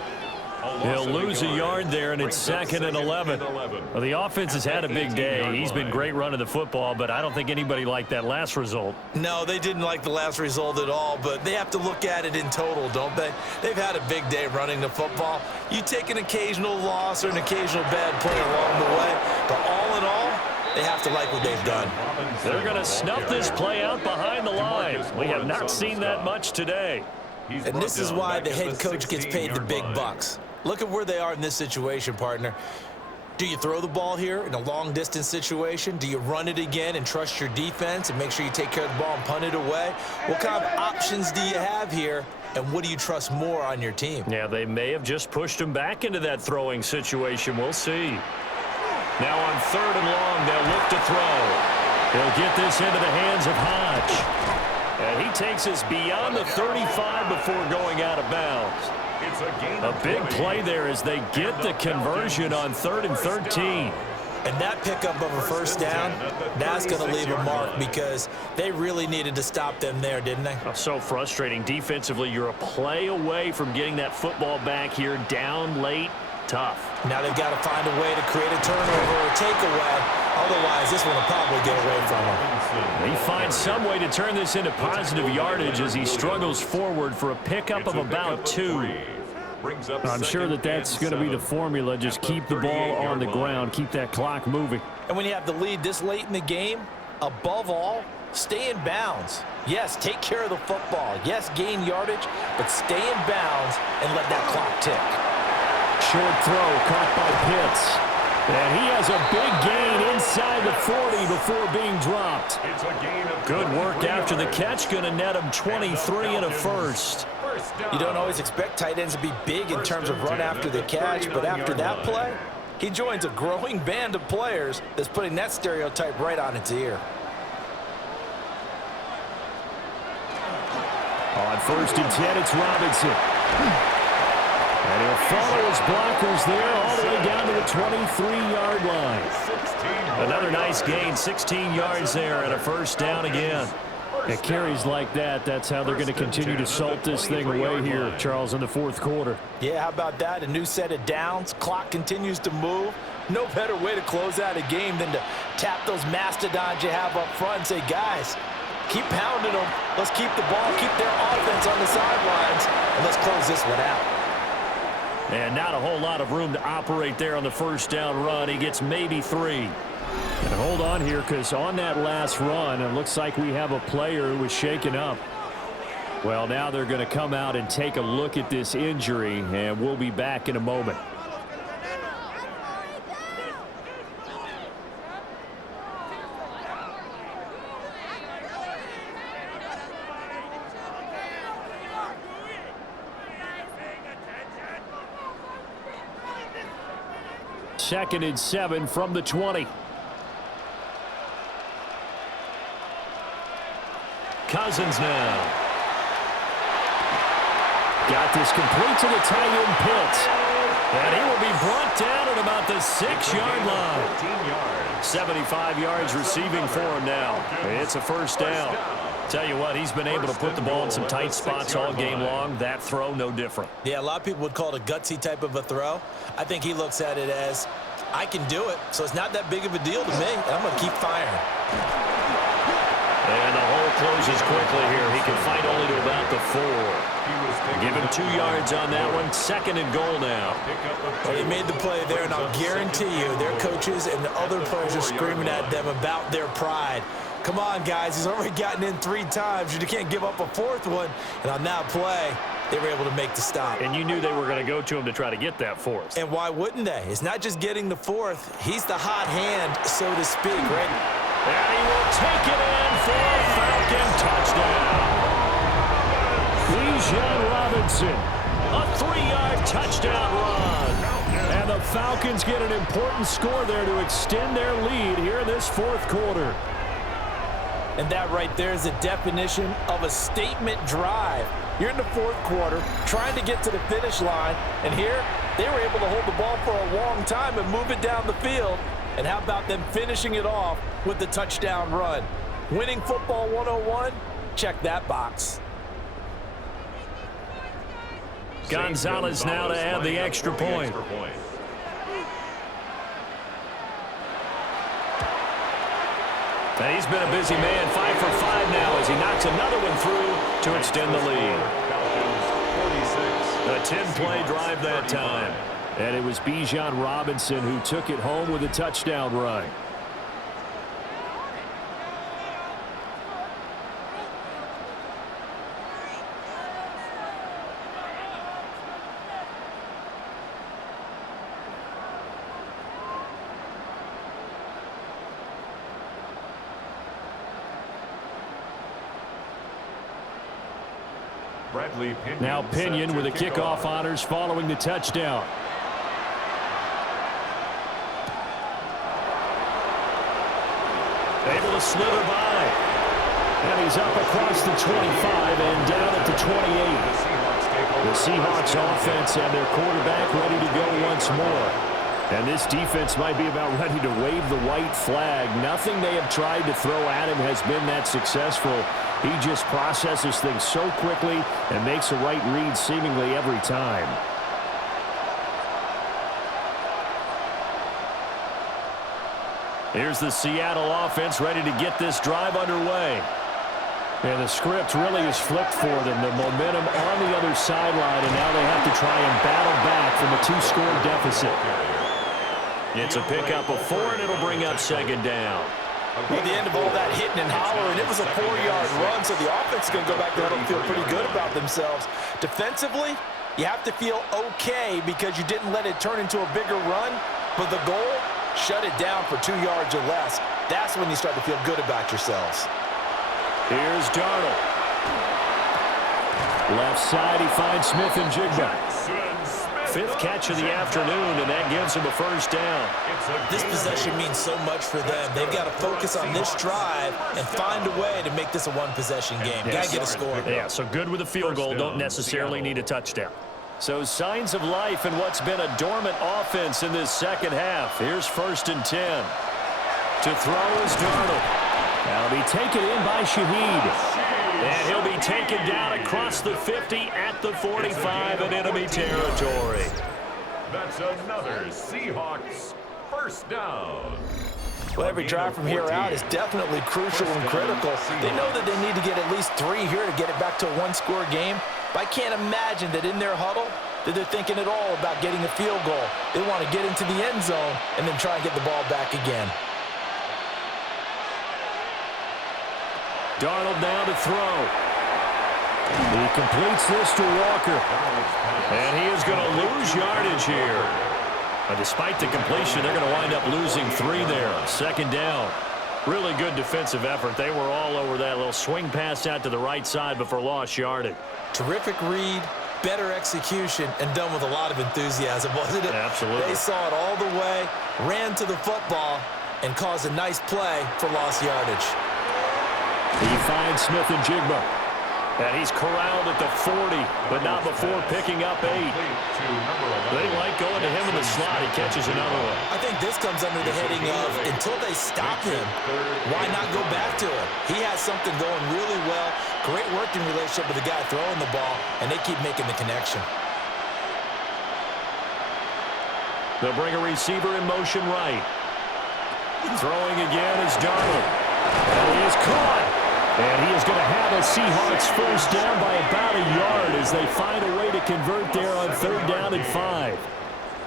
He'll lose a yard there, and it's 2nd and 11. Well, the offense has had a big day. He's been great running the football, but I don't think anybody liked that last result. No, they didn't like the last result at all, but they have to look at it in total, don't they? They've had a big day running the football. You take an occasional loss or an occasional bad play along the way, but all in all, they have to like what they've done. They're going to snuff this play out behind the line. We have not seen that much today. And this is why the head coach gets paid the big bucks. Look at where they are in this situation, partner. Do you throw the ball here in a long-distance situation? Do you run it again and trust your defense and make sure you take care of the ball and punt it away? What kind of options do you have here, and what do you trust more on your team? Yeah, they may have just pushed him back into that throwing situation. We'll see. Now on 3rd and long, they'll look to throw. He'll get this into the hands of Hodge. And he takes us beyond the 35 before going out of bounds. A big play there as they get the conversion on 3rd and 13. And that pickup of a first down, that's going to leave a mark because they really needed to stop them there, didn't they? Oh, so frustrating. Defensively, you're a play away from getting that football back here, down late, tough. Now they've got to find a way to create a turnover or a takeaway. Otherwise, this one will probably get away from them. He finds some way to turn this into positive yardage as he struggles forward for a pickup of about 2. I'm sure that's going to be the formula. Just keep the ball on the ground. Keep that clock moving. And when you have the lead this late in the game, above all, stay in bounds. Yes, take care of the football. Yes, gain yardage, but stay in bounds and let that clock tick. Short throw caught by Pitts. And he has a big gain inside the 40 before being dropped. Good work after the catch. Going to net him 23 and a first. You don't always expect tight ends to be big in terms of run after the catch, but after that play, he joins a growing band of players that's putting that stereotype right on its ear. On 1st and 10, it's Robinson. And he'll follow his blockers there all the way down to the 23-yard line. Another nice gain, 16 yards there and a first down again. It carries like that. That's how they're going to continue to salt this thing away here, Charles, in the 4th quarter. Yeah, how about that? A new set of downs. Clock continues to move. No better way to close out a game than to tap those mastodons you have up front and say, guys, keep pounding them. Let's keep the ball, keep their offense on the sidelines, and let's close this one out. And not a whole lot of room to operate there on the first down run. He gets maybe 3. And hold on here, because on that last run, it looks like we have a player who was shaken up. Well, now they're going to come out and take a look at this injury, and we'll be back in a moment. Second and 7 from the 20. Cousins now. Got this complete to the tight end Pitts. And he will be brought down at about the 6-yard line. 75 yards receiving for him now. It's a first down. Tell you what, he's been able to put the ball in some tight spots all game long. That throw, no different. Yeah, a lot of people would call it a gutsy type of a throw. I think he looks at it as, I can do it, so it's not that big of a deal to me, and I'm going to keep firing. And the hole closes quickly here. He can fight only to about the 4. Give him 2 yards on that one. 2nd and goal now. Well, he made the play there, and I'll guarantee you their coaches and the other players are screaming at them about their pride. Come on, guys. He's already gotten in 3 times. You can't give up a 4th one. And on that play, they were able to make the stop. And you knew they were going to go to him to try to get that 4th. And why wouldn't they? It's not just getting the 4th. He's the hot hand, so to speak, right? And he will take it in for a Falcon touchdown. Bijan Robinson, a 3-yard touchdown run. And the Falcons get an important score there to extend their lead here in this 4th quarter. And that right there is the definition of a statement drive. You're in the 4th quarter, trying to get to the finish line, and here they were able to hold the ball for a long time and move it down the field. And how about them finishing it off with the touchdown run? Winning football 101? Check that box. Gonzalez now to add the extra point. And he's been a busy man, 5 for 5 now as he knocks another one through to extend the lead. A 10-play drive that time. And it was Bijan Robinson who took it home with a touchdown run. Now Pinion with the kickoff honors following the touchdown. Able to slither by. And he's up across the 25 and down at the 28. The Seahawks offense and their quarterback ready to go once more. And this defense might be about ready to wave the white flag. Nothing they have tried to throw at him has been that successful. He just processes things so quickly and makes a right read seemingly every time. Here's the Seattle offense ready to get this drive underway. And the script really is flipped for them. The momentum on the other sideline, and now they have to try and battle back from a 2-score deficit. It's a pickup of 4, and it'll bring up second down. At the end of all that hitting and hollering, it was a 4-yard run, so the offense is going to go back there and feel pretty good about themselves. Defensively, you have to feel okay because you didn't let it turn into a bigger run, but the goal, shut it down for 2 yards or less. That's when you start to feel good about yourselves. Here's Darnold. Left side, he finds Smith and Jigba. 5th catch of the afternoon, and that gives him a first down. This possession means so much for them. They've got to focus on this drive and find a way to make this a one-possession game. Got to get a score. Yeah, so good with a field goal. Don't necessarily need a touchdown. So signs of life in what's been a dormant offense in this second half. Here's 1st and 10. To throw is Darnold. That'll be taken in by Shaheed. And he'll be taken down across the 50 at the 45 in enemy territory. That's another Seahawks first down. Well, every drive from here out is definitely crucial and critical. They know that they need to get at least 3 here to get it back to a 1-score game. But I can't imagine that in their huddle that they're thinking at all about getting a field goal. They want to get into the end zone and then try and get the ball back again. Darnold now to throw. He completes this to Walker. And he is going to lose yardage here. But despite the completion, they're going to wind up losing 3 there. Second down. Really good defensive effort. They were all over that little swing pass out to the right side before lost yardage. Terrific read, better execution, and done with a lot of enthusiasm, wasn't it? Absolutely. They saw it all the way, ran to the football, and caused a nice play for lost yardage. He finds Smith and Jigba. And he's corralled at the 40, but not before picking up 8. They like going to him in the slot. He catches another one. I think this comes under the heading of, until they stop him, why not go back to him? He has something going really well, great working relationship with the guy throwing the ball, and they keep making the connection. They'll bring a receiver in motion right. Throwing again is Darnold. And he is caught. And he is going to have a Seahawks first down by about a yard as they find a way to convert there on 3rd down and 5.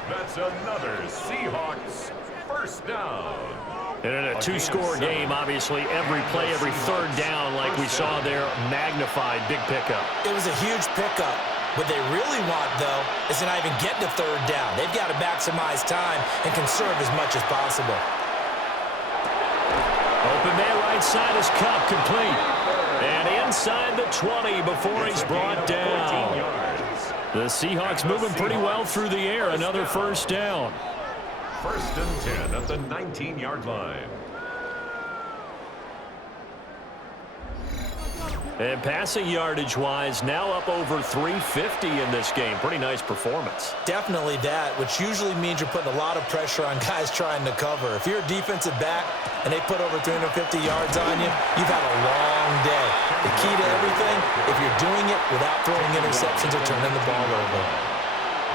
That's another Seahawks first down. And in a 2-score game, obviously, every play, every 3rd down, like we saw there, magnified, big pickup. It was a huge pickup. What they really want, though, is to not even get to 3rd down. They've got to maximize time and conserve as much as possible. Open man right side is Cup, complete. And inside the 20 before he's brought down. The Seahawks moving pretty well through the air. Another first down. 1st and 10 at the 19-yard line. And passing yardage-wise, now up over 350 in this game. Pretty nice performance. Definitely that, which usually means you're putting a lot of pressure on guys trying to cover. If you're a defensive back and they put over 350 yards on you, you've had a long day. The key to everything, if you're doing it without throwing interceptions or turning the ball over.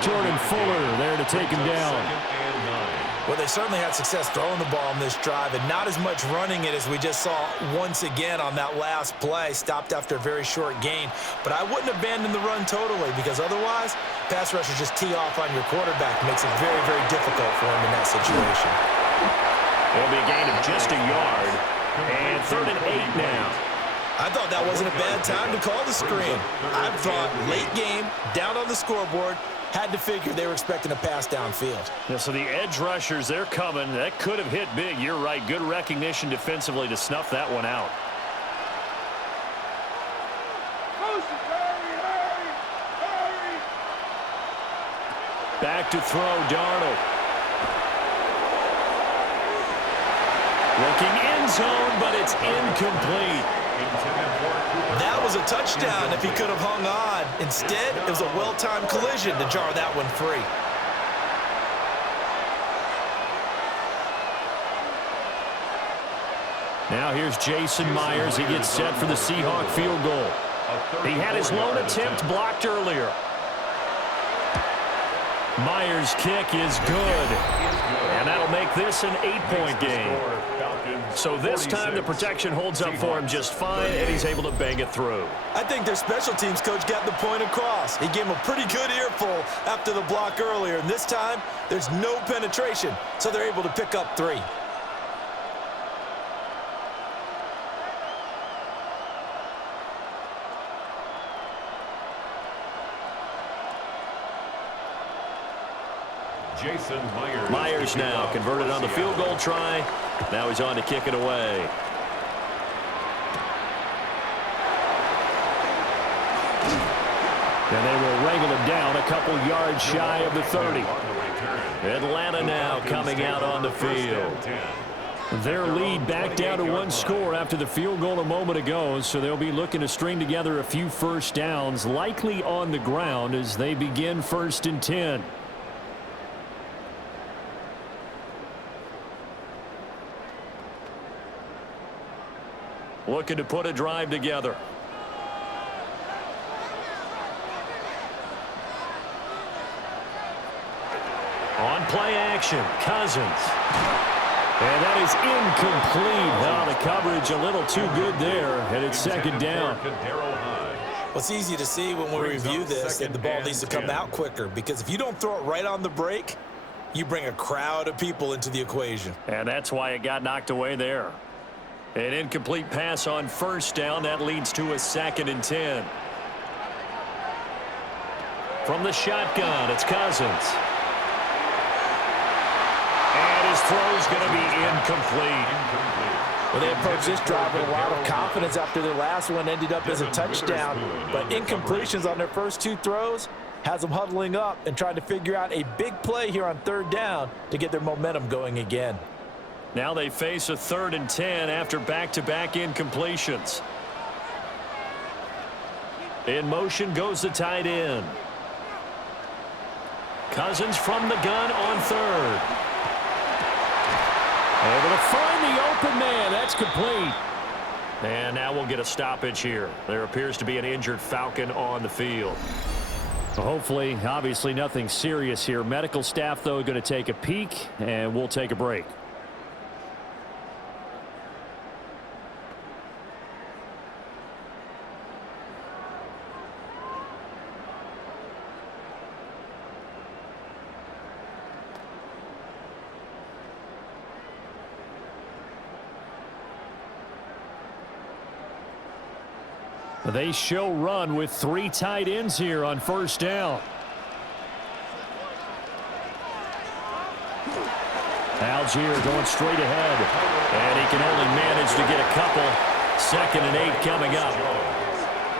Jordan Fuller there to take him down. Well, they certainly had success throwing the ball on this drive and not as much running it as we just saw once again on that last play. Stopped after a very short gain. But I wouldn't abandon the run totally because otherwise, pass rushers just tee off on your quarterback. Makes it very, very difficult for him in that situation. It'll be a gain of just a yard. And 3rd and 8 now. I thought that wasn't a bad time to call the screen. I thought late game, down on the scoreboard, had to figure they were expecting a pass downfield. Yeah, so the edge rushers, they're coming. That could have hit big. You're right. Good recognition defensively to snuff that one out. Back to throw, Darnold. Looking end zone, but it's incomplete. That was a touchdown if he could have hung on. Instead, it was a well-timed collision to jar that one free. Now here's Jason Myers. He gets set for the Seahawk field goal. He had his lone attempt blocked earlier. Myers' kick is good. And that'll make this an 8-point game. So this time the protection holds up for him just fine, and he's able to bang it through. I think their special teams coach got the point across. He gave him a pretty good earful after the block earlier, and this time there's no penetration, so they're able to pick up 3. Jason Myers now converted on the field goal try. Now he's on to kick it away. And they will wrangle him down a couple yards shy of the 30. Atlanta now coming out on the field. Their lead back down to 1 score after the field goal a moment ago, so they'll be looking to string together a few first downs, likely on the ground as they begin 1st and 10. Looking to put a drive together. On play action, Cousins. And that is incomplete. Now the coverage a little too good there, and it's 2nd down. Well, it's easy to see when we review this that the ball needs to come out quicker, because if you don't throw it right on the break, you bring a crowd of people into the equation. And that's why it got knocked away there. An incomplete pass on 1st down. That leads to a 2nd and 10. From the shotgun, it's Cousins. And his throw's going to be incomplete. Well, they approached this drive with a lot of confidence after their last one ended up as a touchdown. But incompletions on their first 2 throws has them huddling up and trying to figure out a big play here on 3rd down to get their momentum going again. Now they face a 3rd and 10 after back-to-back incompletions. In motion goes the tight end. Cousins from the gun on 3rd. Able to find the open man. That's complete. And now we'll get a stoppage here. There appears to be an injured Falcon on the field. Hopefully, obviously nothing serious here. Medical staff, though, going to take a peek, and we'll take a break. They show run with 3 tight ends here on 1st down. Algier going straight ahead. And he can only manage to get a couple. 2nd and 8 coming up.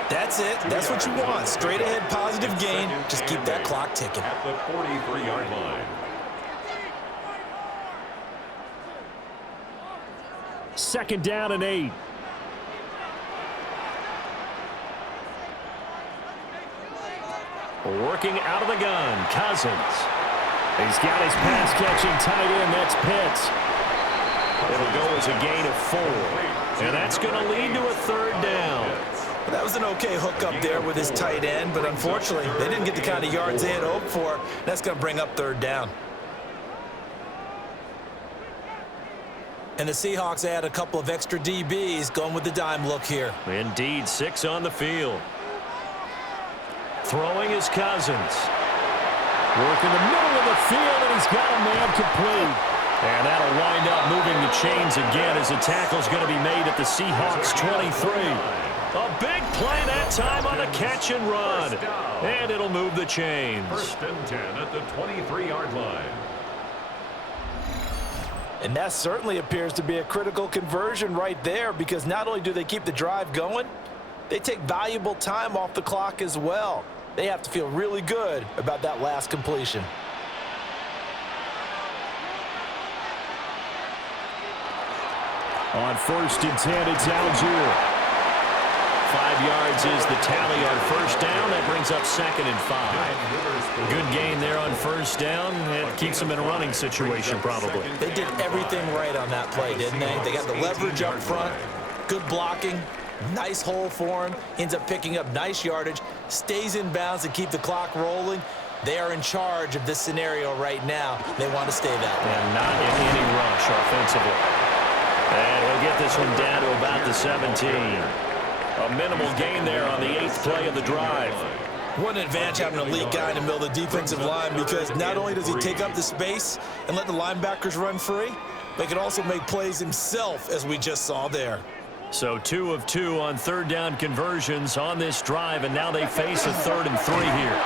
That's it. That's what you want. Straight ahead positive gain. Just keep that clock ticking. At the 43-yard line. 2nd down and 8. Working out of the gun, Cousins. He's got his pass-catching tight end. That's Pitts. It'll go as a gain of 4. And that's going to lead to a 3rd down. Well, that was an okay hookup there with his tight end, but unfortunately, they didn't get the kind of yards they had hoped for. That's going to bring up 3rd down. And the Seahawks add a couple of extra DBs going with the dime look here. Indeed, 6 on the field. Throwing is Cousins. Working the middle of the field, and he's got a man complete. And that'll wind up moving the chains again as the tackle's going to be made at the Seahawks 23. A big play that time on the catch and run. And it'll move the chains. 1st and 10 at the 23-yard line. And that certainly appears to be a critical conversion right there, because not only do they keep the drive going, they take valuable time off the clock as well. They have to feel really good about that last completion. On 1st and 10, it's Algier. 5 yards is the tally on first down. That brings up 2nd and 5. Good gain there on first down. It keeps them in a running situation probably. They did everything right on that play, didn't they? They got the leverage up front, good blocking, nice hole for him, ends up picking up nice yardage, stays in bounds to keep the clock rolling. They are in charge of this scenario right now. They want to stay that way. And not in any rush offensively. And he'll get this one down to about the 17. A minimal gain there on the 8th play of the drive. What an advantage having an elite guy in the middle of the defensive line, because not only does he take up the space and let the linebackers run free, but he can also make plays himself, as we just saw there. So 2 of 2 on 3rd down conversions on this drive, and now they face a 3rd and 3 here.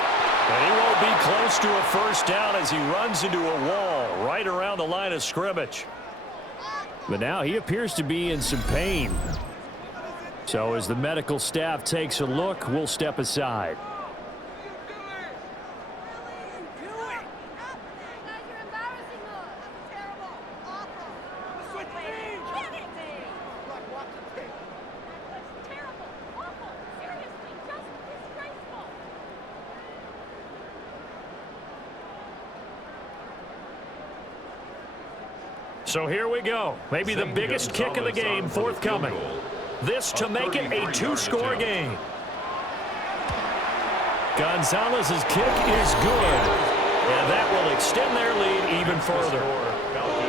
And he won't be close to a first down as he runs into a wall right around the line of scrimmage. But now he appears to be in some pain. So as the medical staff takes a look, we'll step aside. So here we go. Maybe the biggest kick of the game forthcoming. This to make it a 2-score game. Gonzalez's kick is good. And that will extend their lead even further.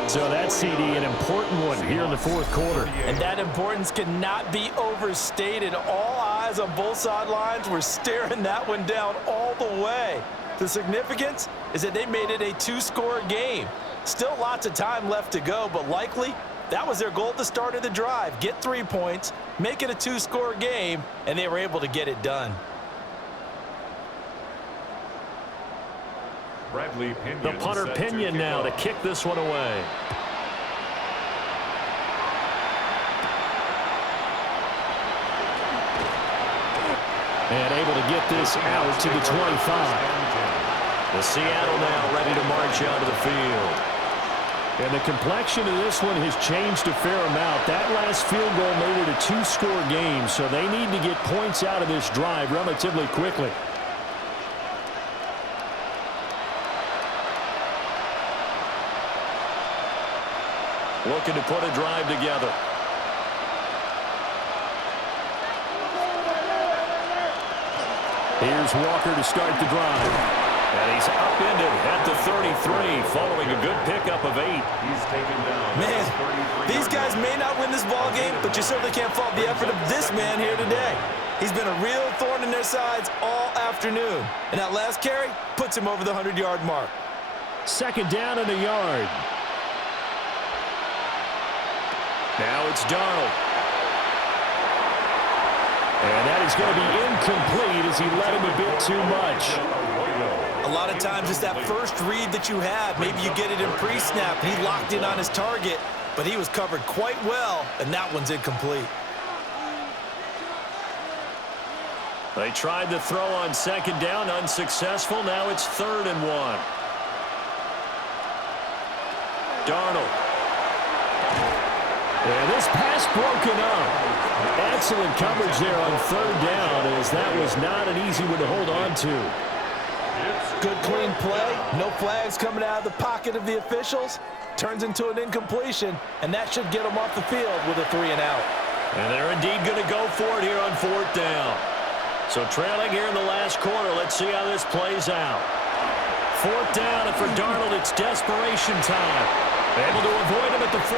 So that's CD, an important one here in the 4th quarter. And that importance cannot be overstated. All eyes on both sidelines were staring that one down all the way. The significance is that they made it a 2-score game. Still lots of time left to go, but likely that was their goal at the start of the drive. Get 3 points, make it a 2-score game, and they were able to get it done. The punter Pinion now to kick this one away. And able to get this out to the 25. The Seattle now ready to march out of the field. And the complexion of this one has changed a fair amount. That last field goal made it a 2-score game, so they need to get points out of this drive relatively quickly. Looking to put a drive together. Here's Walker to start the drive. And he's upended at the 33 following a good pickup of 8. He's taken down. Man, these guys may not win this ball game, but you certainly can't fault the effort of this man here today. He's been a real thorn in their sides all afternoon. And that last carry puts him over the 100-yard mark. 2nd down and a yard. Now it's Darnold. And that is going to be incomplete as he let him a bit too much. A lot of times it's that first read that you have. Maybe you get it in pre-snap, and he locked in on his target, but he was covered quite well, and that one's incomplete. They tried to throw on 2nd down, unsuccessful. Now it's 3rd and 1. Darnold. And this pass broken up. Excellent coverage there on 3rd down, as that was not an easy one to hold on to. Good clean play. No flags coming out of the pocket of the officials. Turns into an incompletion, and that should get them off the field with a 3 and out. And they're indeed going to go for it here on 4th down. So trailing here in the last quarter. Let's see how this plays out. 4th down, and for Darnold, it's desperation time. Able to avoid him at the 40.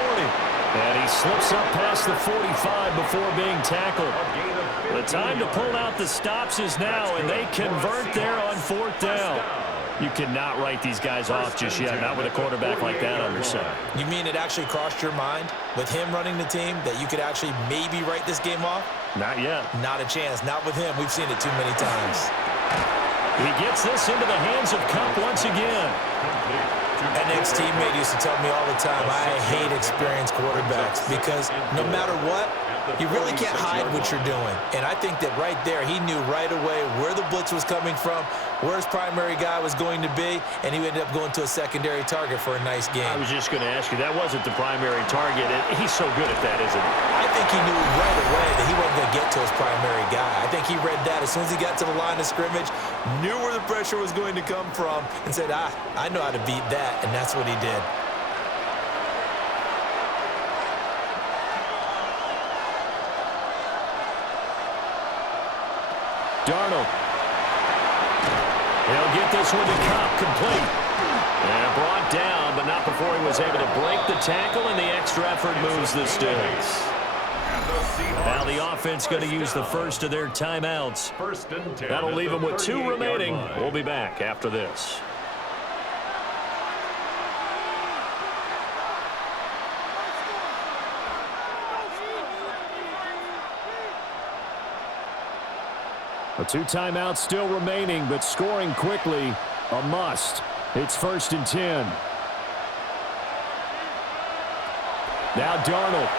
And he slips up past the 45 before being tackled. The time to pull out the stops is now, and they convert there on 4th down. You cannot write these guys off just yet, not with a quarterback like that under center. You mean it actually crossed your mind with him running the team that you could actually maybe write this game off? Not yet. Not a chance. Not with him. We've seen it too many times. He gets this into the hands of Cup once again. An ex-teammate used to tell me all the time, I hate experienced quarterbacks because no matter what, you really can't hide what you're doing. And I think that right there, he knew right away where the blitz was coming from, where his primary guy was going to be, and he ended up going to a secondary target for a nice game. I was just going to ask you, that wasn't the primary target. He's so good at that, isn't he? I think he knew right away that he wasn't going to get to his primary guy. I he read that. As soon as he got to the line of scrimmage, knew where the pressure was going to come from, and said, I know how to beat that, and that's what he did. Darnold. He'll get this one to Cup, complete. And brought down, but not before he was able to break the tackle, and the extra effort moves the sticks. Now the offense going to use the first of their timeouts. That'll leave them with 2 remaining. We'll be back after this. The 2 timeouts still remaining, but scoring quickly, a must. It's 1st and 10. Now Darnold.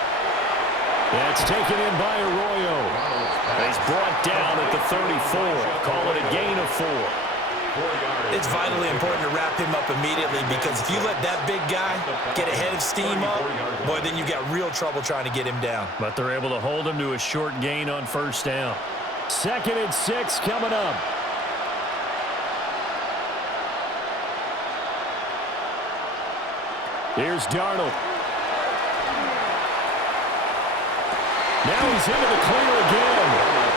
That's taken in by Arroyo. He's brought down at the 34. Call it a gain of 4. It's vitally important to wrap him up immediately, because if you let that big guy get ahead of steam up, boy, then you've got real trouble trying to get him down. But they're able to hold him to a short gain on 1st down. 2nd and 6 coming up. Here's Darnold. Now he's into the clear again.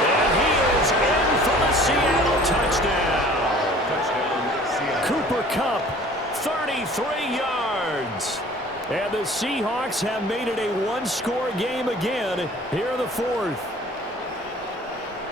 And he is in for the Seattle touchdown. Cooper Kupp, 33 yards. And the Seahawks have made it a 1-score game again here in the 4th.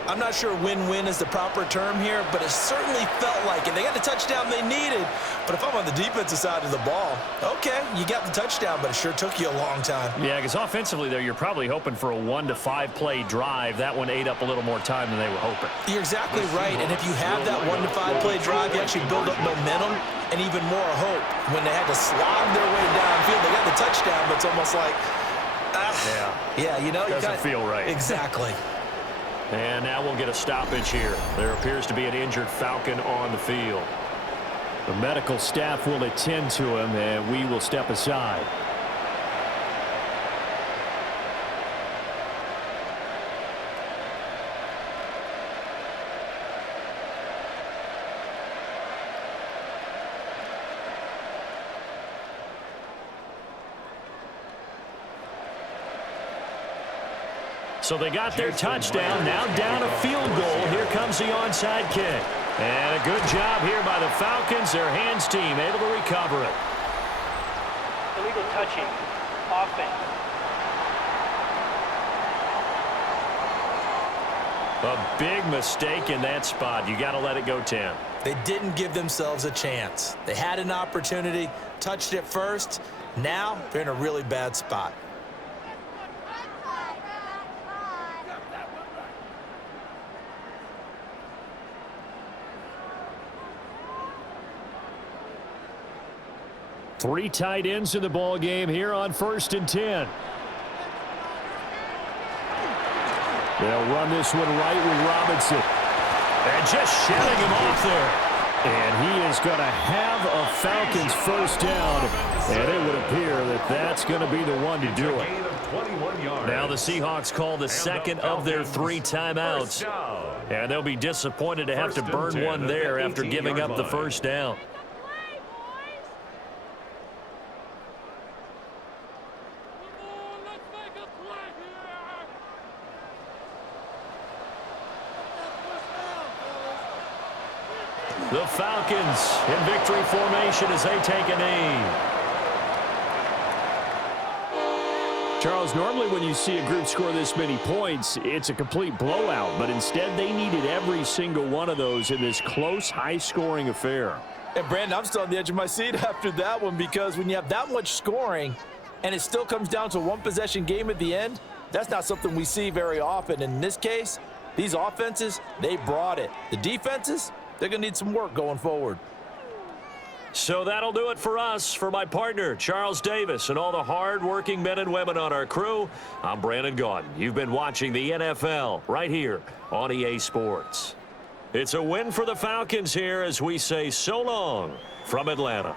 I'm not sure win-win is the proper term here, but it certainly felt like it. They got the touchdown they needed, but if I'm on the defensive side of the ball, okay, you got the touchdown, but it sure took you a long time. Yeah, because offensively, though, you're probably hoping for a 1 to 5 play drive. That one ate up a little more time than they were hoping. You're exactly right, and if you have that 1 to 5 play drive, you actually build up momentum and even more hope. When they had to slog their way downfield, they got the touchdown, but it's almost like, yeah, you know, doesn't feel right. Exactly. And now we'll get a stoppage here. There appears to be an injured Falcon on the field. The medical staff will attend to him, and we will step aside. So they got their touchdown, now down a field goal. Here comes the onside kick. And a good job here by the Falcons, their hands team, able to recover it. Illegal touching, offense. A big mistake in that spot. You got to let it go 10. They didn't give themselves a chance. They had an opportunity, touched it first. Now they're in a really bad spot. Three tight ends in the ball game here on 1st and 10. They'll run this one right with Robinson. And just shutting him off there. And he is going to have a Falcons 1st down. And it would appear that that's going to be the one to do it. Now the Seahawks call the second of their 3 timeouts. And they'll be disappointed to have to burn one there after giving up the 1st down. The Falcons in victory formation as they take a knee. Charles, normally when you see a group score this many points, it's a complete blowout. But instead, they needed every single one of those in this close, high-scoring affair. And, Brandon, I'm still on the edge of my seat after that one, because when you have that much scoring and it still comes down to a one-possession game at the end, that's not something we see very often. In this case, these offenses, they brought it. The defenses, they're going to need some work going forward. So that'll do it for us. For my partner, Charles Davis, and all the hard-working men and women on our crew, I'm Brandon Gaudin. You've been watching the NFL right here on EA Sports. It's a win for the Falcons here as we say so long from Atlanta.